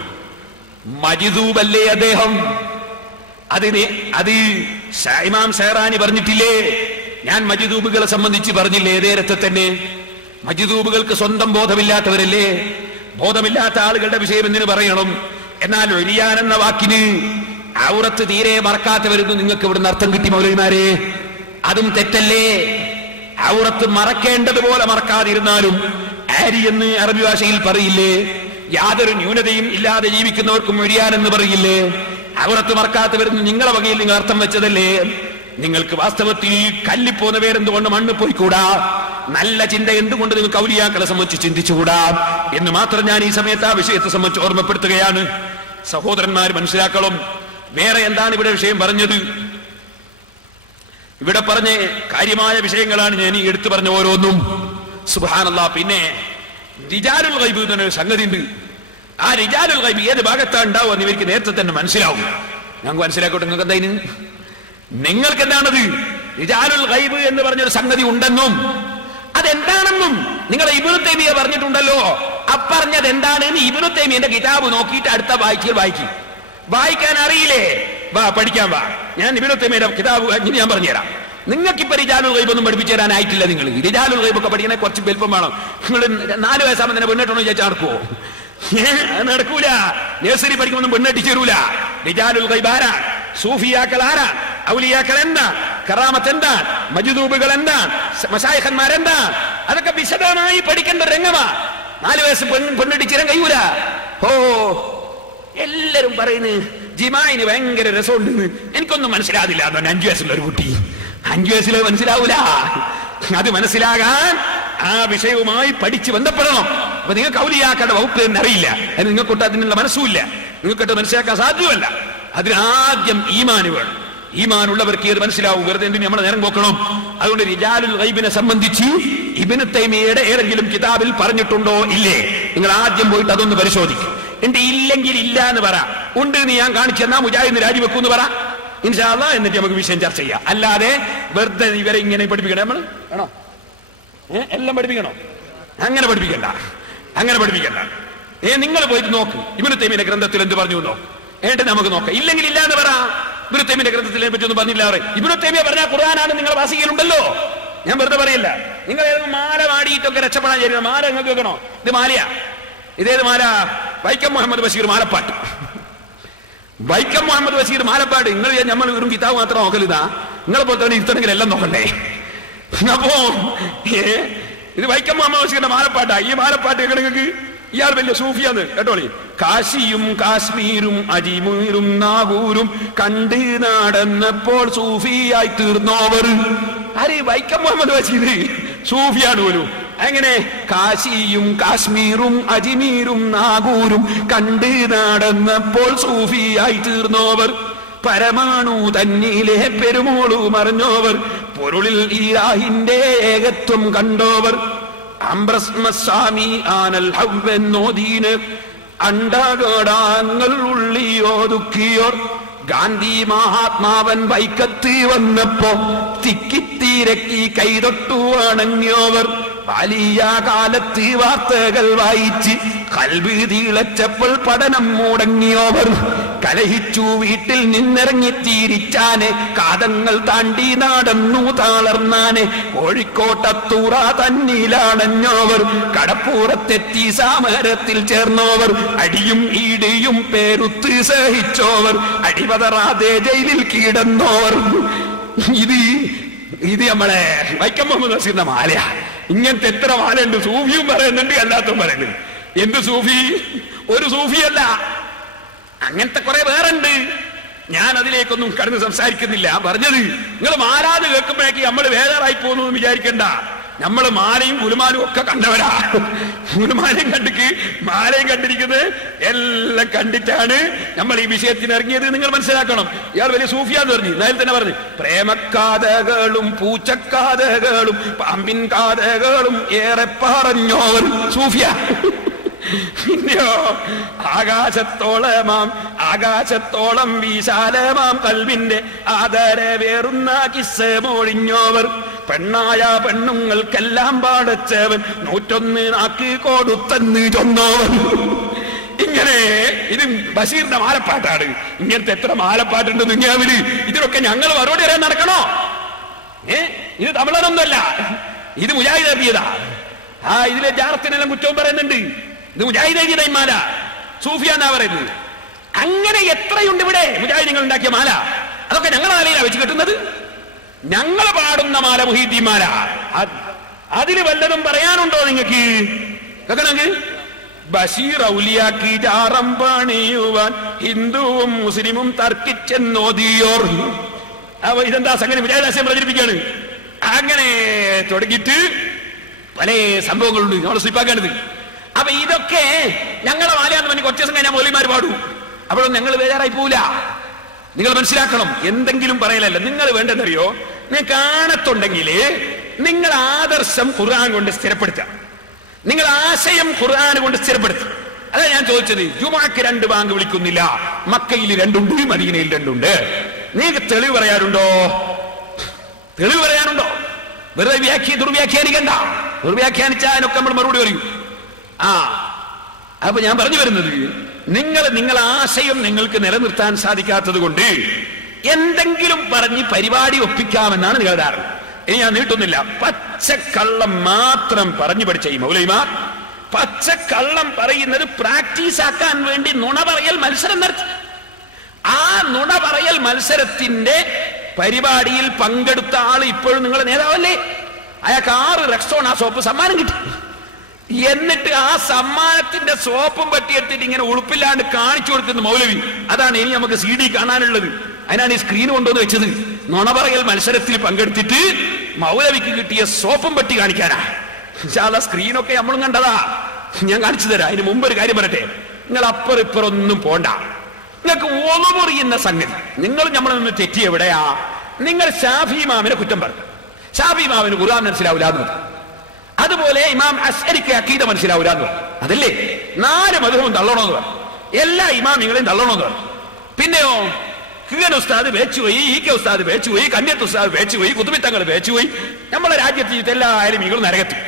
മജ്ദൂബല്ലേ അദ്ദേഹം? അത് ഇമാം ഷെഹറാനി പറഞ്ഞിട്ടില്ലേ? ഞാൻ മജ്ദൂബുകളെ സംബന്ധിച്ച് പറഞ്ഞില്ലേ? നേരത്തെ തന്നെ മജ്ദൂബുകൾക്ക് സ്വന്തം ബോധമില്ലാത്തവരല്ലേ? ബോധമില്ലാത്ത ആളുകളുടെ വിഷയം എന്തിനു പറയണം? എന്നാൽ ഒരിയാൻ എന്ന വാക്കിന് ഔറത്ത് തീരെ മറക്കാത്തവരെന്ന് നിങ്ങൾക്ക് ഇവിടുന്ന് അർത്ഥം കിട്ടി മൗലവിമാരെ? അതും തെറ്റല്ലേ? ഔറത്ത് മറക്കേണ്ടതുപോലെ മറക്കാതിരുന്നാലും ആരി എന്ന് അറബി ഭാഷയിൽ പറയില്ലേ? യാതൊരു ന്യൂനതയും ഇല്ലാതെ ജീവിക്കുന്നവർക്കും ഒരിയാൻ എന്ന് പറയില്ലേ? ഔറത്ത് മറക്കാത്തവരെന്ന് നിങ്ങളെ വകയിൽ നിങ്ങൾ അർത്ഥം വെച്ചതല്ലേ? നിങ്ങൾക്ക് വാസ്തവത്തിൽ കല്ലിപ്പോന്ന പേരെന്തുകൊണ്ട് മണ്ണ് പോയിക്കൂടാ? നല്ല ചിന്ത എന്തുകൊണ്ട് നിങ്ങൾക്ക് ഔലിയാക്കളെ സംബന്ധിച്ച് ചിന്തിച്ചുകൂടാ എന്ന് മാത്രം ഞാൻ ഈ സമയത്ത് ആ വിഷയത്തെ സംബന്ധിച്ച് ഓർമ്മപ്പെടുത്തുകയാണ്. സഹോദരന്മാർ മനസ്സിലാക്കണം. വേറെ എന്താണ് ഇവിടെ വിഷയം പറഞ്ഞത്? ഇവിടെ പറഞ്ഞ കാര്യമായ വിഷയങ്ങളാണ് ഞാൻ ഈ എടുത്തു പറഞ്ഞ ഓരോന്നും. സുബ്ഹാനല്ലാഹ്. പിന്നെ റിജാലുൽ ഗൈബ് എന്നൊരു സംഗതി ഉണ്ട്. ആ റിജാലുൽ ഗൈബ് ഏത് ഭാഗത്താണ് ഉണ്ടാവുക എന്ന് ഇവർക്ക് നേരത്തെ തന്നെ മനസ്സിലാവും. ഞങ്ങൾക്ക് മനസ്സിലാക്കട്ടെ. നിങ്ങൾക്ക് എന്താ നിങ്ങൾക്ക് എന്താണത്? റിജാലുൽ ഗൈബ് എന്ന് പറഞ്ഞൊരു സംഗതി ഉണ്ടെന്നും അതെന്താണെന്നും നിങ്ങളെ ഇബ്നു തൈമിയ്യ പറഞ്ഞിട്ടുണ്ടല്ലോ. അപ്പറഞ്ഞത് എന്താണെന്ന് ഇബ്നു തൈമിയ്യന്റെ കിതാബ് നോക്കിയിട്ട് അടുത്ത വായിക്കാൻ അറിയില്ലേ? വാ പഠിക്കാൻ വാ. ഞാൻ ഇബ്നു തൈമിയ്യയുടെ കിതാബ് ഞാൻ പറഞ്ഞുതരാം. നിങ്ങൾക്കിപ്പോ റിജാലുൽ ഗൈബ് ഒന്നും പഠിപ്പിച്ചു തരാനായിട്ടില്ല. നിങ്ങൾ റിജാലുൽ ഗൈബ് ഒക്കെ പഠിക്കണേ കുറച്ച് വലിപ്പം വേണം. നിങ്ങൾ 4 വയസ്സാകുമ്പോൾ തന്നെ പെണ്ണെട്ടണോ ചോദിച്ചാൽ നടക്കുവോ? നടക്കൂല. നഴ്സറി പഠിക്കുമ്പോൾ പെണ്ണെട്ടി ചേരൂല. റിജാലുൽ ഗൈബ് ആരാ? സൂഫിയാക്കൾ ആരാ? ഔലിയാക്കൾ എന്താ? കറാമത്ത് എന്താ? മജ്ദൂബുകൾ എന്താ? മശായിഖന്മാരെന്താ? അതൊക്കെ വിശദമായി പഠിക്കേണ്ട രംഗമാ. 4 വയസ്സ് പെണ്ണെട്ടിച്ചിരാൻ കഴിയൂല. ഓ, എല്ലാരും പറയുന്നു ജിമായിന് ഭയങ്കര രസമുണ്ടെന്ന്. എനിക്കൊന്നും മനസ്സിലാവില്ല. 5 വയസ്സുള്ള ഒരു കുട്ടി 5 വയസ്സിൽ മനസ്സിലാവൂല. അത് മനസ്സിലാകാൻ ആ വിഷയവുമായി പഠിച്ച് ബന്ധപ്പെടണം. അപ്പൊ നിങ്ങൾക്ക് ഔലിയാക്കളുടെ വകുപ്പ് തന്നെ അറിയില്ല, അതിന് നിങ്ങൾക്കൊട്ട് അതിനുള്ള മനസ്സുമില്ല, നിങ്ങൾക്കൊട്ട് മനസ്സിലാക്കാൻ സാധ്യമല്ല. അതിനാദ്യം ഈമാൻ വേണം. ഈമാനുള്ളവർക്ക് ഇത് മനസ്സിലാവും. വെറുതെ എന്തിന് നമ്മളെ നേരം പോക്കണം? അതുകൊണ്ട് റിജാലുൽ ഗൈബിനെ സംബന്ധിച്ച് ഇബ്നു തൈമിയ്യയുടെ ഏതെങ്കിലും കിതാബിൽ പറഞ്ഞിട്ടുണ്ടോ ഇല്ലേ? നിങ്ങൾ ആദ്യം പോയിട്ട് അതൊന്ന് പരിശോധിക്കും. എന്റെ ഇല്ലെങ്കിൽ ഇല്ല എന്ന് പറ, ഉണ്ട് എന്ന് ഞാൻ കാണിച്ചെന്നാ മുജാഹിദിന് രാജിവെക്കൂന്ന് പറ, ഇൻഷാ അല്ലാഹ്. എന്നിട്ട് നമുക്ക് വിഷയം ചർച്ച ചെയ്യാം. അല്ലാതെ വെറുതെ ഇവരെ ഇങ്ങനെ പഠിപ്പിക്കണേ നമ്മൾ ആണോ? എല്ലാം പഠിപ്പിക്കണോ? അങ്ങനെ പഠിപ്പിക്കണ്ട, അങ്ങനെ പഠിപ്പിക്കണ്ട. നിങ്ങൾ പോയിട്ട് നോക്ക് ഇബ്നു തൈമിയ്യയുടെ ഗ്രന്ഥത്തിൽ എന്ത് പറഞ്ഞു എന്നോ, എന്നിട്ട് നമുക്ക് നോക്കാം. ഇല്ലെങ്കിൽ ഇല്ല എന്ന് പറ. ഇബ്നു തൈമിയ്യയുടെ ഗ്രന്ഥത്തിനെ പറ്റി ഒന്നും പറഞ്ഞില്ല. ഇബ്നു തൈമിയ്യ പറഞ്ഞ ഖുർആനാണ് നിങ്ങളുടെ വാസികയിലുണ്ടല്ലോ. ഞാൻ വെറുതെ പറയില്ല. നിങ്ങൾ മാല മാടിയിട്ടൊക്കെ രക്ഷപ്പെടാൻ ചേരുന്ന മാല നിങ്ങൾക്ക് വെക്കണോ? ഇത് മാലയാ. ഇതേത് മാല? വൈക്കം മുഹമ്മദ് ബഷീർ മാലപ്പാട്ട്. വൈക്കം മുഹമ്മദ് ബഷീർ മാലപ്പാട്ട്. നിങ്ങൾ നമ്മൾ വെറും കിതാബ് മാത്രം നോക്കലിതാ. നിങ്ങളെ പോലെ തന്നെ ഇരുത്തണമെങ്കിൽ എല്ലാം നോക്കണ്ടേ? അപ്പോ ഇത് വൈക്കം മുഹമ്മദ് ബഷീറിന്റെ മാലപ്പാട്ടാ. ഈ മാലപ്പാട്ട് നിങ്ങൾക്ക് ഇയാൾ വലിയ സൂഫിയാന്ന് കേട്ടോളി. കാശിയും കാശ്മീരും അജിമീറും നാഗൂരും കണ്ട് നടന്നപ്പോൾ സൂഫിയായി തീർന്നോവർ. ആര്? വൈക്കം മുഹമ്മദ് ബഷീർ സൂഫിയാണ് പോലും. എങ്ങനെ? കാശിയും കാശ്മീരും അജ്മീരും നാഗൂരും കണ്ട് നടന്നപ്പോൾ സൂഫിയായി തീർന്നോവർ. പരമാണു തന്നിലെ പെരുമോളു മറിഞ്ഞോവർ. പൊരുളിൽ ഈരാഹിന്റെ ഏകത്വം കണ്ടോവർ. അംബ്രസ്മസ്വാമി ആനൽ ഹവ്വെന്നോദീന് അണ്ടകടാങ്ങൾ ഉള്ളിയോതുക്കിയോർ. ഗാന്ധി മഹാത്മാവൻ വൈക്കത്ത് വന്നപ്പോ തിക്കിത്തിരക്കി കൈതൊട്ടു അണങ്ങിയോവർ. വലിയ കാലത്ത് വാർത്തകൾ വായിച്ച് കൽബ് തിളച്ചപ്പോൾ പഠനം മുടങ്ങിയോവർ. കലഹിച്ചു വീട്ടിൽ നിന്നിറങ്ങിത്തിരിച്ചാനെ കാതങ്ങൾ താണ്ടി നടന്നു തളർന്നാനെ. കോഴിക്കോട്ടത്തൂറ തന്നിലാണഞ്ഞോവർ. കടപ്പുറത്തെത്തി സമരത്തിൽ ചേർന്നോവർ. അടിയും ഈടിയും പേരുത്ത് സഹിച്ചോവർ. അടിപതറാതെ ജയിലിൽ കിടന്നോവർ. ഇത് നമ്മളെ വൈക്കം മുഹമ്മദ് ബഷീറിന്റെ മാലയാ. ഇങ്ങനത്തെ എത്ര മാലയുണ്ട്? സൂഫിയും പറയുന്നുണ്ട്, അല്ലാത്തതും പറയുന്നുണ്ട്. എന്ത് സൂഫി? ഒരു സൂഫിയല്ല, അങ്ങനത്തെ കുറെ വേറുണ്ട്. ഞാൻ അതിലേക്കൊന്നും കടന്ന് സംസാരിക്കുന്നില്ല. പറഞ്ഞത് നിങ്ങൾ മാലാത് കേൾക്കുമ്പോഴേക്ക് നമ്മൾ വേദാറായി പോകുന്നു എന്ന് വിചാരിക്കണ്ട. നമ്മൾ മാലയും ഗുലുമാലും ഒക്കെ കണ്ടവരാ. ഗുലുമാലയും കണ്ടിക്ക് മാലയും കണ്ടിരിക്കുന്നത് എല്ലാം കണ്ടിട്ടാണ് നമ്മൾ ഈ വിഷയത്തിന് ഇറങ്ങിയത്. നിങ്ങൾ മനസ്സിലാക്കണം. ഇയാൾ വലിയ സൂഫിയാന്ന് പറഞ്ഞു. നേരത്തെ തന്നെ പറഞ്ഞു, പ്രേമക്കാതകളും പൂച്ചക്കാതകളും പാമ്പിൻ കാതകളും ഏറെ പറഞ്ഞോവർ സൂഫിയ. പിന്നെയോ ആകാശത്തോളം വിശാലമാം കൽവിന്റെ ആദരവേറുന്ന കിസ്സ മൊഴിഞ്ഞോവർ. പെണ്ണായ പെണ്ണുങ്ങൾക്കെല്ലാം പാടച്ചവൻ 101 നാക്ക് കൊടുത്തന്ന് ചൊന്നോവർ. ഇങ്ങനെ ഇത് ബഷീറിന്റെ മാലപ്പാട്ടാണ്. ഇങ്ങനത്തെ എത്ര മാലപ്പാട്ടുണ്ട് ദുനിയാവില്. ഇതിനൊക്കെ ഞങ്ങൾ മറുപടി പറയാൻ നടക്കണോ? ഇത് തമിഴനൊന്നുമല്ല, ഇത് മുജാഹിദ് എഴുതിയതാ. ഇതിലെ ജാറത്തിനെല്ലാം കുറ്റവും പറയുന്നുണ്ട്. ഇത് മുജാഹിദ് എഴുതിയതാ ഈ മാല. സൂഫിയാന്നാ പറയുന്നത്. അങ്ങനെ എത്രയുണ്ട് ഇവിടെ മുജാഹിദീങ്ങൾ ഉണ്ടാക്കിയ മാല. അതൊക്കെ ഞങ്ങളുടെ മാലയിലാണ് വെച്ച് കെട്ടുന്നത്. ഞങ്ങൾ പാടുന്ന മാല മുഹീദ്ദീൻ മാല. അതില് വല്ലതും പറയാനുണ്ടോ നിങ്ങൾക്ക്? കേൾക്കണമെങ്കിൽ ബഷീർ ഔലിയാക്കി ജാറം പണിയുവാൻ ഹിന്ദുവും മുസ്ലിമും തർക്കിച്ചെന്നോദിയോർ. അപ്പൊ ഇതെന്താ സംഗതി? മുജാഹിദ് പ്രചരിപ്പിക്കാണ്. അങ്ങനെ തുടങ്ങിയിട്ട് പല സംഭവങ്ങളുണ്ട് നമ്മൾ സ്ലിപ്പാക്കേണ്ടത്. അപ്പൊ ഇതൊക്കെ ഞങ്ങളെ മാലയാന്ന് പറഞ്ഞ് കുറച്ച് ദിവസം കഴിഞ്ഞാൽ മൗലവിമാർ പാടും. അപ്പോഴൊന്നും ഞങ്ങൾ ബേജാറായി പോവില്ല. നിങ്ങൾ മനസ്സിലാക്കണം. എന്തെങ്കിലും പറയലല്ല. നിങ്ങൾ വേണ്ടെന്നറിയോ? നിങ്ങൾ കാണത്തുണ്ടെങ്കിൽ നിങ്ങൾ ആദർശം ഖുർആൻ കൊണ്ട് സ്ഥിരപ്പെടുത്തുക. നിങ്ങൾ ആശയം ഖുർആൻ കൊണ്ട് സ്ഥിരപ്പെടുത്തുക. അതാ ഞാൻ ചോദിച്ചത്. ജുമാക്ക് 2 ബാങ്ക് വിളിക്കുന്നില്ല, മക്കയിൽ 2 ഉണ്ട്, മദീനയിൽ 2 ഉണ്ട്. നിങ്ങൾക്ക് തെളിവ് പറയാനുണ്ടോ? തെളിവ് പറയാനുണ്ടോ? വെറുതെ ദുർവ്യാഖ്യാനിക്കണ്ട. ദുർവ്യാഖ്യാനിച്ചാൽ അതിനൊക്കെ നമ്മൾ മറുപടി പറയും. അപ്പൊ ഞാൻ പറഞ്ഞു വരുന്നത്, നിങ്ങളെ ആശയം നിങ്ങൾക്ക് നിലനിർത്താൻ സാധിക്കാത്തത് കൊണ്ട് എന്തെങ്കിലും പറഞ്ഞ് പരിപാടി ഒപ്പിക്കാമെന്നാണ് നിങ്ങളുടെ ധാരണ. ഇനി ഞാൻ നീട്ടുന്നില്ല. പച്ചക്കള്ളം മാത്രം പറഞ്ഞു പഠിച്ച ഈ മൗലവിമാർ പച്ചക്കള്ളം പറയുന്നത് പ്രാക്ടീസ് ആക്കാൻ വേണ്ടി നുണ പറയൽ മത്സരം നടത്തി. ആ നുണ പറയൽ മത്സരത്തിന്റെ പരിപാടിയിൽ പങ്കെടുത്ത ആള് ഇപ്പോഴും നിങ്ങളുടെ നേതാവല്ലേ? അയാൾക്ക് 6 റെക്സോൺ ആ സോപ്പ് സമ്മാനം കിട്ടി. എന്നിട്ട് ആ സമ്മാനത്തിന്റെ സോപ്പും പറ്റിയെടുത്തിട്ട് ഇങ്ങനെ ഉളുപ്പില്ലാണ്ട് കാണിച്ചു കൊടുക്കുന്ന മൗലവി. അതാണ് ഇനി നമുക്ക് CD കാണാനുള്ളത്. അതിനാണ് ഈ സ്ക്രീൻ കൊണ്ടുവന്ന് വെച്ചത്. നുണ പറയൽ മത്സരത്തിൽ പങ്കെടുത്തിട്ട് മൗലവിക്ക് കിട്ടിയ സോപ്പും പറ്റി കാണിക്കാനാ. സ്ക്രീനൊക്കെ നമ്മളും കണ്ടതാ, ഞാൻ കാണിച്ചു തരാം. അതിന് മുമ്പ് ഒരു കാര്യം പറയട്ടെ, നിങ്ങൾ അപ്പുറം ഇപ്പുറൊന്നും പോണ്ട. നിങ്ങൾക്ക് ഒന്നുമുറിയുന്ന സംഗതി നിങ്ങൾ നമ്മളെ നിന്ന് തെറ്റി എവിടെയാ? നിങ്ങൾ ഷാഫി ഇമാമിനെ കുറ്റം പറഞ്ഞു. ഷാഫി ഇമാമിന് ഖുർആൻ മനസ്സിലാവില്ലാന്ന് പറഞ്ഞു. അതുപോലെ ഇമാം അശ്അരിക്ക് അഖീദ മനസ്സിലാവില്ലാന്ന് പറഞ്ഞു. അതല്ലേ 4 മദ്ഹബും തള്ളണമെന്ന് പറഞ്ഞു, എല്ലാ ഇമാമിങ്ങളെയും തള്ളണമെന്ന് പറഞ്ഞു. പിന്നെയോ കിഴൻ ഉസ്താദ് വേച്ചുപോയി, ഈക്കെ ഉസ്താദ് വേച്ചുപോയി, കന്യത്ത് ഉസ്താദ് വേച്ചുപോയി, കുതുബിത്തങ്ങൾ വേച്ചുപോയി, നമ്മളെ രാജ്യത്ത് എല്ലാ ആലിമീങ്ങളും നരകത്തി.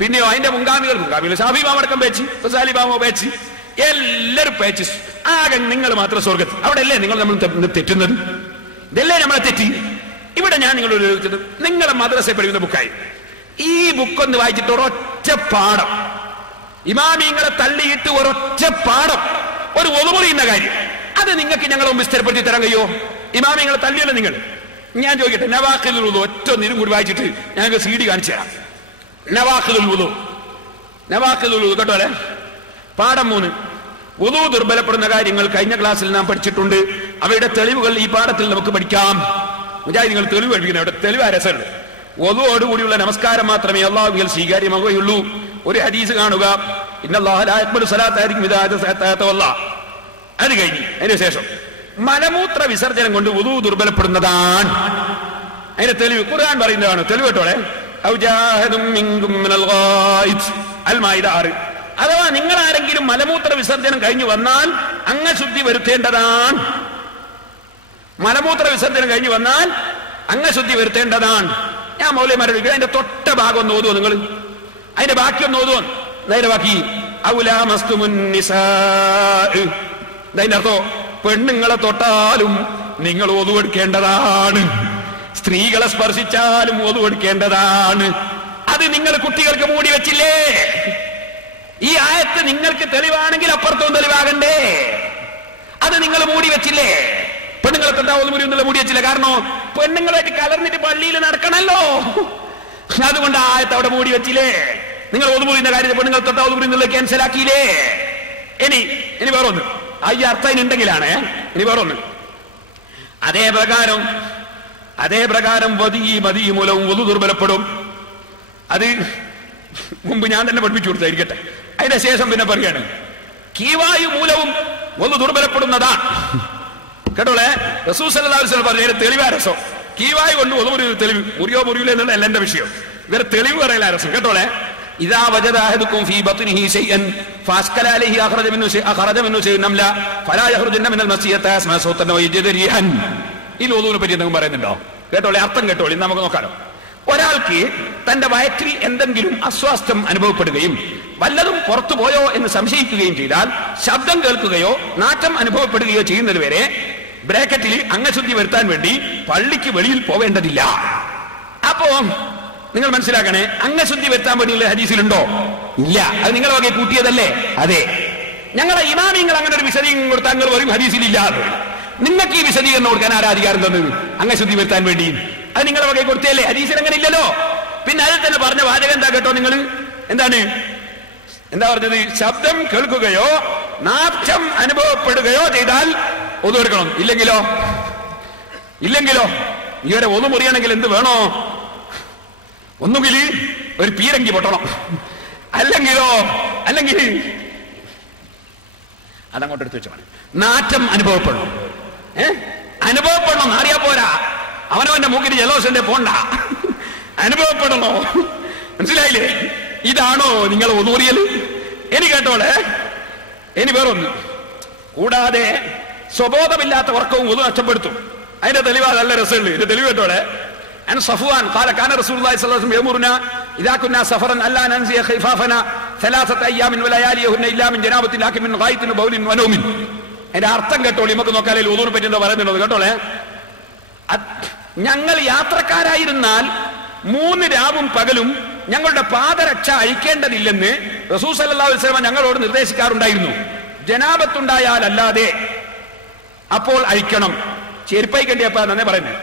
പിന്നെയോ അതിന്റെ മുൻഗാമികൾ ഷാഫി ഇമാം അടക്കം പേച്ച്, ഗസാലി ഇമാമോ പേച്ച്, എല്ലാവരും പേച്ച്. ആകെ നിങ്ങൾ മാത്രം സ്വർഗത്ത്. അവിടെ അല്ലേ നിങ്ങൾ നമ്മൾ തെറ്റുന്നത്? ഇതല്ലേ നമ്മളെ തെറ്റി? ഇവിടെ ഞാൻ നിങ്ങളോട് ചോദിച്ചത്, നിങ്ങളെ മദ്രസയിൽ പഠിക്കുന്ന ബുക്കായി ഈ ബുക്കൊന്ന് വായിച്ചിട്ട് ഒരൊറ്റ പാഠം, ഇമാമിങ്ങളെ തള്ളിയിട്ട് ഒരൊറ്റ പാഠം, ഒരു ഒതുമുറിയുന്ന കാര്യം, അത് നിങ്ങൾക്ക് ഞങ്ങളെ മുമ്പ് സ്ഥിരപ്പെടുത്തി തരാൻ കഴിയോ? ഇമാമിങ്ങളെ തള്ളിയല്ലോ നിങ്ങൾ. ഞാൻ ചോദിക്കട്ടെ, നവാഖിദുൽ വുദു ഒറ്റ നിരും കൂടി വായിച്ചിട്ട് ഞങ്ങൾക്ക് CD കാണിച്ചു തരാം. നവാഖിദുൽ വുദു കേട്ടോ അല്ലെ? പാഠം 3, വുദു ദുർബലപ്പെടുന്ന കാര്യങ്ങൾ കഴിഞ്ഞ ക്ലാസ്സിൽ നാം പഠിച്ചിട്ടുണ്ട്. അവയുടെ തെളിവുകൾ ഈ പാഠത്തിൽ നമുക്ക് പഠിക്കാം. മുജാഹിദീങ്ങൾ തെളിവ് പഠിപ്പിക്കുന്നത് അവിടെ തെളിവ് രസമുണ്ട്. വുദുവോടുകൂടിയുള്ള നമസ്കാരം മാത്രമേ അല്ലാഹുവിൽ സ്വീകാര്യമാകുകയുള്ളൂ. ഒരു ഹദീസ് കാണുക, ഇന്നല്ലാഹ ലാ യഖ്ബലു സ്വലാത്തഹദിക്കും ഇദാ തവല്ല. അത് കഴിഞ്ഞ് അതിന് ശേഷം മലമൂത്ര വിസർജനം കൊണ്ട് വുദു ദുർബലപ്പെടുന്നതാണ്. അതിന്റെ തെളിവ് ഖുർആൻ പറയുന്നതാണ്. തെളിവ് കേട്ടോളെ, അൽ-മാഇദ 6. അഥവാ നിങ്ങൾ ആരെങ്കിലും മലമൂത്ര വിസർജനം കഴിഞ്ഞു വന്നാൽ അംഗശുദ്ധി വരുത്തേണ്ടതാണ്. മലമൂത്ര വിസർജനം കഴിഞ്ഞു വന്നാൽ അംഗശുദ്ധി വരുത്തേണ്ടതാണ്. ഞാൻ മൗലവിമാരോട് അതിന്റെ തൊട്ട ഭാഗം ഒന്ന് ഓതുവോ നിങ്ങൾ? അതിന്റെ ബാക്കി ഒന്ന് ഓതുവോ? അതിന്റെ ബാക്കി അതിന്റെ അർത്ഥം പെണ്ണുങ്ങളെ തൊട്ടാലും നിങ്ങൾ ഒതുവെടുക്കേണ്ടതാണ്, സ്ത്രീകളെ സ്പർശിച്ചാലും ഒതുവെടുക്കേണ്ടതാണ്. അത് നിങ്ങൾ കുട്ടികൾക്ക് മൂടി വെച്ചില്ലേ? ഈ ആയത്ത് നിങ്ങൾക്ക് തെളിവാണെങ്കിൽ അപ്പുറത്തും തെളിവാകണ്ടേ? അത് നിങ്ങൾ മൂടി വെച്ചില്ലേ? പെണ്ണുങ്ങളെ തൊട്ടാ ഒതുമുറി എന്നുള്ള മൂടി വെച്ചില്ല. കാരണം പെണ്ണുങ്ങളായിട്ട് കലർന്നിട്ട് പള്ളിയിൽ നടക്കണല്ലോ, അതുകൊണ്ട് ആയത്ത് അവിടെ മൂടി വെച്ചില്ലേ? നിങ്ങൾ ഒതുമുറിയുന്ന കാര്യത്തിൽ പെണ്ണുങ്ങൾ തൊട്ടാ ഒതുമുറി എന്നുള്ള ക്യാൻസൽ ആക്കിയില്ലേ? ഇനി വേറൊന്ന്, ഈ അർത്ഥം ഉണ്ടെങ്കിലാണ്. ഇനി വേറൊന്ന്, അതേ പ്രകാരം മതി മൂലവും വധു ദുർബലപ്പെടും. അത് മുമ്പ് ഞാൻ തന്നെ പഠിപ്പിച്ചു കൊടുത്തായിരിക്കട്ടെ. അതിന്റെ ശേഷം പിന്നെ പറയാണ്, കീവായു മൂലവും വധു ദുർബലപ്പെടുന്നതാണ്. കേട്ടോളെ, റസൂൽ സല്ലല്ലാഹു അലൈഹി വസല്ലം പറഞ്ഞ തെളിവാ രസം. കീവായു കൊണ്ട് ഒതുമുറിയ തെളിവ്, മുറിയൂല എന്നുള്ള അല്ല എന്റെ വിഷയം. ഇവരെ തെളിവ് പറയല രസം. കേട്ടോളെ, ഇദാ വജദ അഹദുക്കും ഫീ ബത്നിഹി ശൈഅൻ ഫഅസ്കല അലൈഹി അഖറജ മിൻഹു ശൈഅൻ നംല ഫലാ യഖ്റുജന്ന മിനൽ മസ്ജിദി തസ്മഅ സൗതൻ വയജിദ റിഹൻ. ഈ ഒതുവിനെ പറ്റി എന്തെങ്കിലും പറയുന്നുണ്ടോ? കേട്ടോളെ, അർത്ഥം കേട്ടോളെ, നമുക്ക് നോക്കാലോ. ഒരാൾക്ക് തന്റെ വയറ്റിൽ എന്തെങ്കിലും അസ്വാസ്ഥ്യം അനുഭവപ്പെടുകയും വല്ലതും പുറത്തു പോയോ എന്ന് സംശയിക്കുകയും ചെയ്താൽ ശബ്ദം കേൾക്കുകയോ നാറ്റം അനുഭവപ്പെടുകയോ ചെയ്യുന്നത് വരെ ബ്രാക്കറ്റിൽ അംഗശുദ്ധി വരുത്താൻ വേണ്ടി പള്ളിക്ക് വെളിയിൽ പോവേണ്ടതില്ല. അപ്പോ നിങ്ങൾ മനസ്സിലാക്കണേ, അംഗശുദ്ധി വരുത്താൻ വേണ്ടിയുള്ള ഹദീസിലുണ്ടോ? ഇല്ല. അത് നിങ്ങൾ വകെ കൂട്ടിയതല്ലേ? അതെ. ഞങ്ങളെ ഇമാമിങ്ങൾ അങ്ങനെ ഒരു വിശദീകരണം കൊടുത്താൽ നിങ്ങൾ പറയും ഹദീസിലില്ല. നിങ്ങൾക്ക് ഈ വിശദീകരണം കൊടുക്കാൻ ആരാ അധികാരം തന്നത്? അംഗശുദ്ധി വരുത്താൻ വേണ്ടി അത് നിങ്ങളെ വകെ കൊടുത്തല്ലേ? ഹദീസിൽ അങ്ങനെ ഇല്ലല്ലോ. പിന്നെ അതിൽ തന്നെ പറഞ്ഞ വാചകം എന്താ കേട്ടോ? നിങ്ങൾ എന്താ പറഞ്ഞത്? ശബ്ദം കേൾക്കുകയോ നാറ്റം അനുഭവപ്പെടുകയോ ചെയ്താൽ ഒതു എടുക്കണം. ഇല്ലെങ്കിലോ ഇവരെ ഒന്നു മുറിയണമെങ്കിൽ എന്ത് വേണോ? ഒന്നുകിൽ ഒരു പീരങ്കി പൊട്ടണം, അല്ലെങ്കിൽ അതങ്ങോട്ട് എടുത്തു വെച്ചാൽ നാറ്റം അനുഭവപ്പെടണം. അനുഭവപ്പെടണം, അറിയാ പോരാ. അവനവന്റെ മൂക്കിന് ജലദോഷന്റെ പോണ്ട, അനുഭവപ്പെടണോ? മനസ്സിലായില്ലേ? ഇതാണോ നിങ്ങൾ ഒതുമുറിയൽ? ഇനി കേട്ടോളെ, ഇനി വേറൊന്ന്. കൂടാതെ സ്വബോധമില്ലാത്ത വർക്കവും ഒതു നഷ്ടപ്പെടുത്തും. അതിന്റെ തെളിവാ നല്ല രസമുണ്ട്. ഇത് തെളിവ് കേട്ടോളെ. عن صفوان قال كان رسول الله صلى الله عليه وسلم يأمرنا إذا كنا سفرا ألا ننزي خفافنا 3 أيام ولياليهن إلا من جنابة لكن من غائط وبول ونوم. അതിന്റെ അർത്ഥം കേട്ടോളി, നമുക്ക് നോക്കാലേ ഉദൂറിനെ പറ്റി എന്താ പറയുന്നുള്ളത് കേട്ടോളെ. ഞങ്ങൾ യാത്രക്കാരായിരുന്നാൽ 3 രാവും പകലും ഞങ്ങളുടെ പാദരക്ഷ അഴിക്കേണ്ടതില്ലെന്ന് റസൂൽ സല്ലല്ലാഹു അലൈഹി വസല്ലം ഞങ്ങളോട് നിർദ്ദേശിക്കാറുണ്ടായിരുന്നു. ജനാബത്തുണ്ടായാൽ അല്ലാതെ അപ്പോൾ അഴിക്കണം. ചെരുപ്പയിക്കണ്ടിയപ്പ തന്നെ പറയുന്നത്.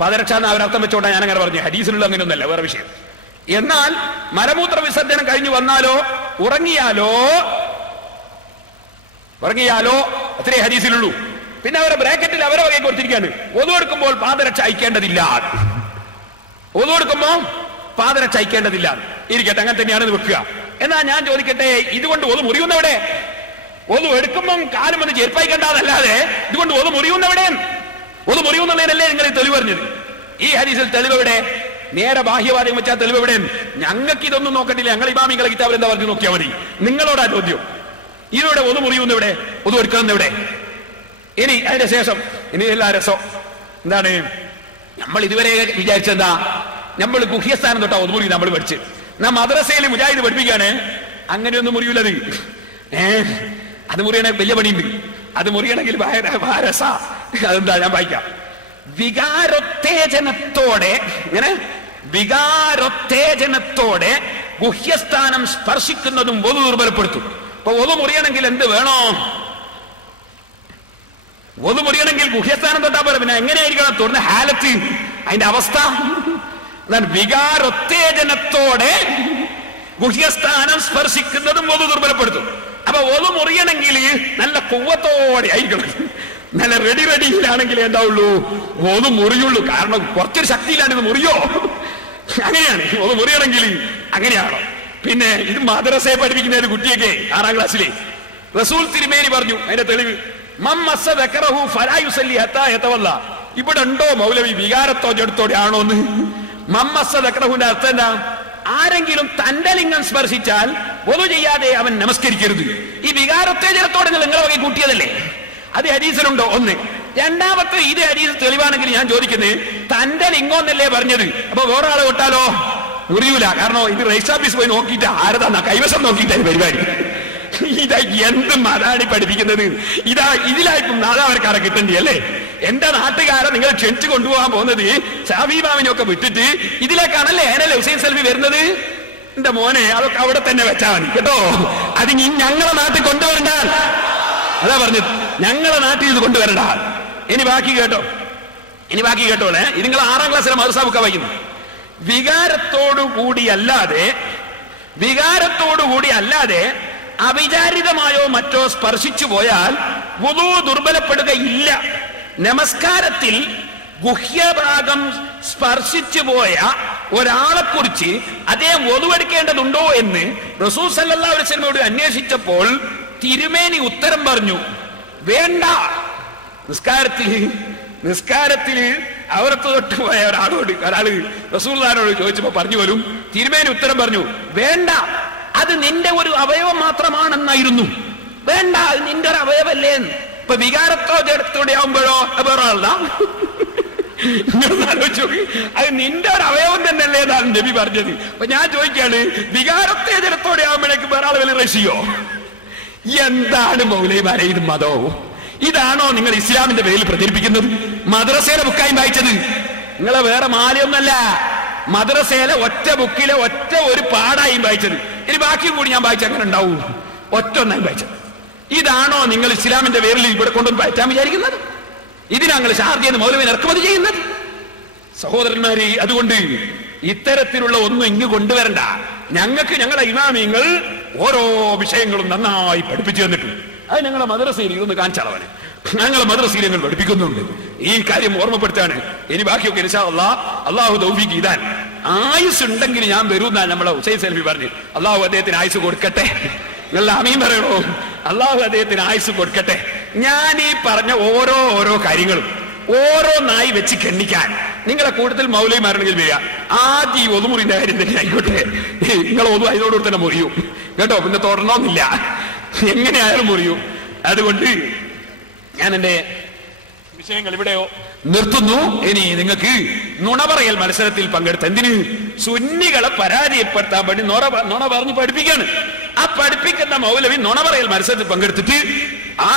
പാദരക്ഷ എന്ന് അവരർത്ഥം വെച്ചോണ്ടാ ഞാൻ അങ്ങനെ പറഞ്ഞു. ഹദീസിലുള്ള അങ്ങനെയൊന്നല്ല, വേറെ വിഷയം. എന്നാൽ മലമൂത്ര വിസർജനം കഴിഞ്ഞു വന്നാലോ ഉറങ്ങിയാലോ അത്രേ ഹദീസിലുള്ളൂ. പിന്നെ അവരെ ബ്രാക്കറ്റിൽ അവരെ വകയെ കൊടുത്തിരിക്കുകയാണ്. ഒതുവെടുക്കുമ്പോൾ പാദരക്ഷ അയക്കേണ്ടതില്ല. ഇരിക്കട്ടെ, അങ്ങനെ തന്നെയാണ് വെക്കുക. എന്നാ ഞാൻ ചോദിക്കട്ടെ, ഇതുകൊണ്ട് ഒതു മുറിയുന്നവിടെ? ഒതു എടുക്കുമ്പം കാലം ഒന്ന് ചെരുപ്പായിക്കണ്ടാതല്ലാതെ ഇതുകൊണ്ട് ഒതു മുറിയുന്നവിടെ? ഒതു മുറിയുന്നതിനല്ലേ നിങ്ങൾ തെളിവ് പറഞ്ഞത്? ഈ ഹദീസിൽ തെളിവ് എവിടെ? നേരെ ബാഹ്യവാദം വെച്ചാൽ തെളിവ് എവിടെ? ഞങ്ങൾക്ക് ഇതൊന്നും നോക്കട്ടില്ല, ഞങ്ങൾ ഇമാമിങ്ങളെ കിതാബിൽ എന്താ പറഞ്ഞു നോക്കിയാൽ മതി. നിങ്ങളോടാ ചോദ്യം. ഇതിലൂടെ ഒതു മുറിയുന്നവിടെ? ഒതു എടുക്കുന്നവിടെ? ഇനി അതിന്റെ ശേഷം ഇനി എല്ലാ രസം എന്താണ്? നമ്മൾ ഇതുവരെ വിചാരിച്ചെന്താ? നമ്മൾ ഗുഹ്യസ്ഥാനം തൊട്ടാ ഒതു മുറി നമ്മൾ പഠിച്ച്. നാം മദ്രസയിൽ മുജാഹിദ് പഠിപ്പിക്കാണ്, അങ്ങനെയൊന്നും മുറിയൂലത്. അത് മുറിയണ വലിയ പണിയുണ്ട്. അത് മുറിയണമെങ്കിൽ രസ. അതെന്താ ഞാൻ വായിക്കാം. വികാരോത്തേജനത്തോടെ, ഇങ്ങനെ വികാരോത്തേജനത്തോടെ ഗുഹ്യസ്ഥാനം സ്പർശിക്കുന്നതും ഒതു ദുർബലപ്പെടുത്തും. അപ്പൊ ഒതു മുറിയണമെങ്കിൽ എന്ത് വേണോ? ഒതു മുറിയണമെങ്കിൽ ഗുഹ്യസ്ഥാനം തൊട്ടാ പോലെ. പിന്നെ എങ്ങനെയായിരിക്കണം തുറന്ന ഹാലത്ത്, അതിന്റെ അവസ്ഥ? വികാരോത്തേജനത്തോടെ ഗുഹ്യസ്ഥാനം സ്പർശിക്കുന്നതും ഒതു ദുർബലപ്പെടുത്തും. അപ്പൊ ഒതു മുറിയണമെങ്കിൽ നല്ല കുവ്വത്തോടെ ആയിരിക്കണം, നല്ല റെഡിയിലാണെങ്കിൽ എന്താവുള്ളൂ? ഒതു മുറിയുള്ളൂ. കാരണം കുറച്ചൊരു ശക്തിയിലാണ് ഇത് മുറിയോ. അങ്ങനെയാണ് ഒതു മുറിയണമെങ്കിൽ, അങ്ങനെയാണോ? പിന്നെ ഇത് മദ്രസയെ പഠിപ്പിക്കുന്ന ഒരു കുട്ടിയൊക്കെ 6ാം ക്ലാസ്സിലെ റസൂൽ തിരുമേനി പറഞ്ഞു, അതിന്റെ തെളിവ് ഇവിടെ ഉണ്ടോ മൗലവി വികാരത്തോടെ ആണോന്ന്? മമ്മസദക്രഹുവിന്റെ അർത്ഥം എന്താ? ആരെങ്കിലും തന്റെ ലിംഗം സ്പർശിച്ചാൽ ഒതു ചെയ്യാതെ അവൻ നമസ്കരിക്കരുത്. ഈ വികാരോത്തേജനത്തോടെ നിങ്ങളെ വകി കൂട്ടിയതല്ലേ? അത് ഹദീസിലുണ്ടോ? ഒന്ന്. രണ്ടാമത്തെ, ഇത് ഹദീസ് തെളിവാണെങ്കിൽ ഞാൻ ചോദിക്കുന്നത്, തന്റെ ലിംഗം എന്നല്ലേ പറഞ്ഞത്? അപ്പൊ വേറെ ആളെ തൊട്ടാലോ മുറിയൂല. കാരണം ഇത് രജിസ്റ്റർ ഓഫീസ് പോയി നോക്കിയിട്ട് ആരതാ കൈവശം നോക്കിയിട്ടാണ് പരിപാടി. ഇതാ എന്ത് മതാണ് പഠിപ്പിക്കുന്നത്? ഇതിലായിപ്പം നാദാവർക്കാരെ കിട്ടണ്ടി അല്ലേ? എന്റെ നാട്ടുകാരെ നിങ്ങൾ ക്ഷണിച്ചു കൊണ്ടുപോകാൻ പോകുന്നത് ഷാഫിമാമിനൊക്കെ വിട്ടിട്ട് ഇതിലേക്കാണല്ലേ ഹുസൈൻ സൽവി വരുന്നത്? എന്റെ മോനെ, അതൊക്കെ അവിടെ തന്നെ വെച്ചാൽ മതി കേട്ടോ. അത് ഞങ്ങളെ നാട്ടിൽ കൊണ്ടുവരണ്ട. അതാ പറഞ്ഞത്, ഞങ്ങളെ നാട്ടിൽ ഇത് കൊണ്ടുവരണ്ട. ഇനി ബാക്കി കേട്ടോളെ. ഇത് നിങ്ങൾ 6ാം ക്ലാസ്സിലെ മദ്രസ ബുക്കാ വായിക്കുന്നു. വികാരത്തോടുകൂടി അല്ലാതെ അവിചാരിതമായോ മറ്റോ സ്പർശിച്ചു പോയാൽ വുളൂ ദുർബലപ്പെടുകയില്ല. നമസ്കാരത്തിൽ ഗുഹ്യഭാഗം സ്പർശിച്ചു പോയ ഒരാളെ കുറിച്ച് അദ്ദേഹം ഒതുവെടുക്കേണ്ടതുണ്ടോ എന്ന് റസൂൽ സല്ലല്ലാഹു അലൈഹി വസല്ലമയോട് അന്വേഷിച്ചപ്പോൾ തിരുമേനി ഉത്തരം പറഞ്ഞു, വേണ്ട. നിസ്കാരത്തിൽ അവർക്ക് തൊട്ട് പോയ ഒരാള് റസൂലുള്ളാഹിനോട് ചോദിച്ചപ്പോ പറഞ്ഞു വരും, തിരുമേനി ഉത്തരം പറഞ്ഞു, വേണ്ട, അത് നിന്റെ ഒരു അവയവം മാത്രമാണെന്നായിരുന്നു. വേണ്ട, അത് നിന്റെ ഒരു അവയവല്ലേ. ഇപ്പൊ വികാരത്തോടെ ആവുമ്പോഴോ വേറെ ആളാ? ആലോചിച്ചു, അത് നിന്റെ ഒരു അവയവം തന്നെയല്ലേ എന്നാണ് നബി പറഞ്ഞത്. അപ്പൊ ഞാൻ ചോദിക്കാണ്, വികാരോത്തേജനത്തോടെ ആവുമ്പോഴേക്ക് വേറെ ആൾ വലിയ റഷിയോ? എന്താണ് മൗലവിമാരെ ഇത് മതവും? ഇതാണോ നിങ്ങൾ ഇസ്ലാമിന്റെ പേരിൽ പ്രചരിപ്പിക്കുന്നത്? മദ്രസയിലെ ബുക്കായി വായിച്ചത് നിങ്ങളെ വേറെ മാലയൊന്നല്ല, മദ്രസയിലെ ഒറ്റ ബുക്കിലെ ഒറ്റ ഒരു പാടായും വായിച്ചത്. ഇനി ബാക്കിയും കൂടി ഞാൻ വായിച്ച അങ്ങനെ ഉണ്ടാവൂ? ഒറ്റ ഒന്നായും വായിച്ചത്. ഇതാണോ നിങ്ങൾ ഇസ്ലാമിന്റെ പേരിൽ ഇവിടെ കൊണ്ടുവന്ന് പറ്റാൻ വിചാരിക്കുന്നത്? ഇതിനാങ്ങൾ ഷാർജയിൽ നിന്ന് മൗലവിനെ ഇറക്കുമതി ചെയ്യുന്നത്? സഹോദരന്മാരെ, അതുകൊണ്ട് ഇത്തരത്തിലുള്ള ഒന്നും ഇങ്ങ് കൊണ്ടുവരണ്ട. ഞങ്ങളെ ഇമാമിങ്ങൾ ഓരോ വിഷയങ്ങളും നന്നായി പഠിപ്പിച്ചു തന്നിട്ടുണ്ട്. അത് ഞങ്ങളെ മദ്രസയിൽ ഇരുന്ന് കാണിച്ചാളവനെ ഞങ്ങളെ മദ്രസയിൽ ഞങ്ങൾ പഠിപ്പിക്കുന്നുണ്ട്. ഈ കാര്യം ഓർമ്മപ്പെടുത്താണ്. ഇനി ബാക്കിയൊക്കെ ഇൻഷാ അല്ലാഹ് അള്ളാഹു തൗഫീഖ് ചെയ്താൽ ആയുസ് ഉണ്ടെങ്കിൽ ഞാൻ വരുമെന്നാണ് നമ്മളെ ഹുസൈൻ സൽവി പറഞ്ഞു. അള്ളാഹു അദ്ദേഹത്തിന് ആയുസ് കൊടുക്കട്ടെ. നിങ്ങൾ ആമീൻ പറയണോ? അള്ളാഹു അദ്ദേഹത്തിന് ആയുസ് കൊടുക്കട്ടെ. ഞാൻ ഈ പറഞ്ഞ ഓരോ കാര്യങ്ങളും ഓരോന്നായി വെച്ച് കെണ്ണിക്കാൻ നിങ്ങളെ കൂടുതൽ മൗലവിമാരുണ്ടെങ്കിൽ വരിക. ആദ്യം ഈ ഒതുമുറിന്റെ കാര്യം തന്നെ ആയിക്കോട്ടെ. നിങ്ങൾ ഒതു അതിനോട് തന്നെ മുറിയൂ കേട്ടോ. പിന്നെ തുടരണമെന്നില്ല, എങ്ങനെയായാലും മുറിയൂ. അതുകൊണ്ട് ഞാൻ എന്റെ വിഷയങ്ങൾ ഇവിടെയോ നിർത്തുന്നു. ഇനി നിങ്ങൾക്ക് നുണ പറയൽ മത്സരത്തിൽ പങ്കെടുത്ത എന്തിന്? സുന്നികളെ പരാജയപ്പെടുത്താൻ വേണ്ടി നുണ പറഞ്ഞ് പഠിപ്പിക്കാണ്. ആ പഠിപ്പിക്കുന്ന മൗലവി നുണ പറയൽ മത്സരത്തിൽ പങ്കെടുത്തിട്ട് ആ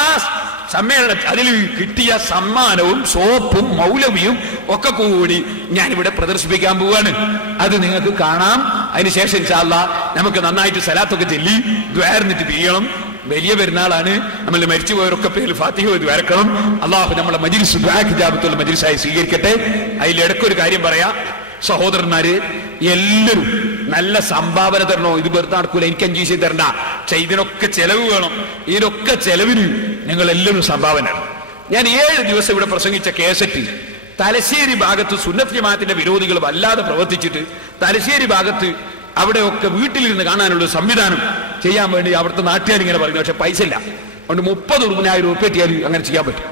സമ്മേളനത്തിൽ അതിൽ കിട്ടിയ സമ്മാനവും സോപ്പും മൗലവിയും ഒക്കെ കൂടി ഞാനിവിടെ പ്രദർശിപ്പിക്കാൻ പോവാണ്. അത് നിങ്ങൾക്ക് കാണാം. അതിനുശേഷം ഇൻഷാ അല്ലാഹ് നമുക്ക് നന്നായിട്ട് സലാത്തൊക്കെ ചൊല്ലി ദ്വാരന്നിട്ട് പിരിയണം. വലിയ പെരുന്നാളാണ്. നമ്മൾ മരിച്ചുപോയവരൊക്കെ പേരിൽ ഫാത്തിഹ വരക്കണം. അള്ളാഹു നമ്മളെ മജ്ലിസ് ഹിജാബത്തുള്ള മജ്ലിസായി സ്വീകരിക്കട്ടെ. അതിലിടക്കൊരു കാര്യം പറയാം സഹോദരന്മാര്, എല്ലാവരും നല്ല സംഭാവന തരണോ. ഇത് വെറുതെ നടക്കൂല, എനിക്ക് 5 പൈസ തരണ്ട. പക്ഷെ ഇതിനൊക്കെ ചെലവ് വേണം. ഇതിനൊക്കെ ചെലവിന് നിങ്ങൾ എല്ലാവരും സംഭാവന. ഞാൻ 7 ദിവസം ഇവിടെ പ്രസംഗിച്ച കേസറ്റ് തലശ്ശേരി ഭാഗത്ത് സുന്നത്ത് ജമാഅത്തിന്റെ വിരോധികൾ വല്ലാതെ പ്രവർത്തിച്ചിട്ട് തലശ്ശേരി ഭാഗത്ത് അവിടെയൊക്കെ വീട്ടിലിരുന്ന് കാണാനുള്ള സംവിധാനം ചെയ്യാൻ വേണ്ടി അവിടുത്തെ നാട്ടുകാർ ഇങ്ങനെ പറയുന്നു. പക്ഷെ പൈസ ഇല്ല. അതുകൊണ്ട് 30,000 രൂപ എത്തിയാൽ അങ്ങനെ ചെയ്യാൻ പറ്റും.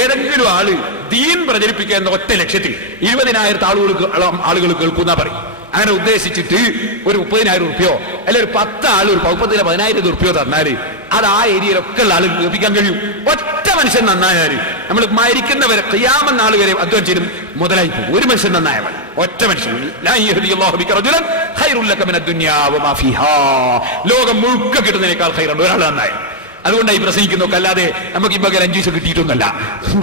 ഏതെങ്കിലും ആള് ദീൻ പ്രചരിപ്പിക്കുക എന്ന ഒറ്റ ലക്ഷ്യത്തിൽ 20,000 ആളുകൾ കേൾക്കുന്ന പറയും. അങ്ങനെ ഉദ്ദേശിച്ചിട്ട് ഒരു 30,000 രൂപയോ അല്ലെ ഒരു 10 ആൾ ഒരു 10,000 രൂപയോ തന്നാല് അത് ആ ഏരിയയിലൊക്കെ ഉള്ള ആളുകൾ കേൾപ്പിക്കാൻ കഴിയും. ഒറ്റ മനുഷ്യൻ നന്നായാല് നമ്മൾ മരിക്കുന്നവരെ ഖിയാമത്ത് നാൾ വരെ അധ്വാനിച്ചിരുന്നു മുതലായി പോകും. ഒരു മനുഷ്യൻ നന്നായവൻ, ഒറ്റ മനുഷ്യൻ. ലോകം മുഴുക്ക കിട്ടുന്നതിനേക്കാൾ ഖൈറുണ്ട് ഒരാൾ നന്നായ. അതുകൊണ്ടായി പ്രസംഗിക്കുന്നൊക്കെ, അല്ലാതെ നമുക്ക് ഇപ്പൊ 5 പൈസ കിട്ടിയിട്ടൊന്നല്ല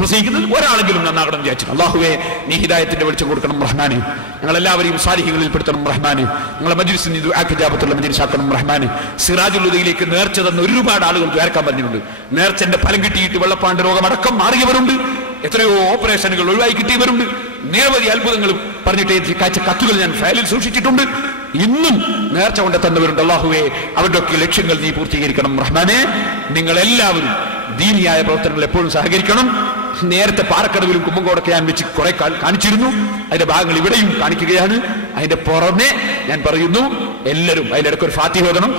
പ്രസംഗിക്കുന്നത്. ഒരാളെങ്കിലും നന്നാകണം വിചാരിച്ചു. അല്ലാഹുവേ, നീ ഹിദായത്തിന്റെ വെളിച്ചം കൊടുക്കണം റഹ്മാനെ. ഞങ്ങളെല്ലാവരെയും സാലിഹ്യങ്ങളിൽ പെടുത്തണം റഹ്മാനെ. ഞങ്ങളെ മജ്ലിസിന് ഇജാബത്തുള്ള മജ്ലിസാക്കണം റഹ്മാനെ. സിറാജുൽ ഹുദയിലേക്ക് നേർച്ച തന്ന ഒരുപാട് ആളുകൾ ദ്വാരക്കാൻ പറഞ്ഞിട്ടുണ്ട്. നേർച്ചന്റെ ഫലം കിട്ടിയിട്ട് വെള്ളപ്പാണ്ട് രോഗമടക്കം മാറിയവരുണ്ട്. എത്രയോ ഓപ്പറേഷനുകൾ ഒഴിവായി കിട്ടിയവരുണ്ട്. നിരവധി അത്ഭുതങ്ങൾ പറഞ്ഞിട്ട് കാഴ്ച കത്തുകൾ ഞാൻ ഫയലിൽ സൂക്ഷിച്ചിട്ടുണ്ട്. ഇന്നും നേർച്ച കൊണ്ട് തന്നവരുണ്ട്. അല്ലാഹുവേ, അവരുടെ ഒക്കെ ലക്ഷ്യങ്ങൾ നീ പൂർത്തീകരിക്കണം റഹ്മാനെ. നിങ്ങളെല്ലാവരും ദീനിയായ പ്രവർത്തനങ്ങൾ എപ്പോഴും സഹകരിക്കണം. നേരത്തെ പാറക്കടവിലും കുമ്പങ്കോടൊക്കെ ഞാൻ വെച്ച് കുറെ കാണിച്ചിരുന്നു. അതിന്റെ ഭാഗങ്ങൾ ഇവിടെയും കാണിക്കുകയാണ്. അതിന്റെ പുറമെ ഞാൻ പറയുന്നു, എല്ലാവരും അതിന്റെ ഇടയ്ക്ക് ഒരു ഫാത്തിഹ ഓതണം.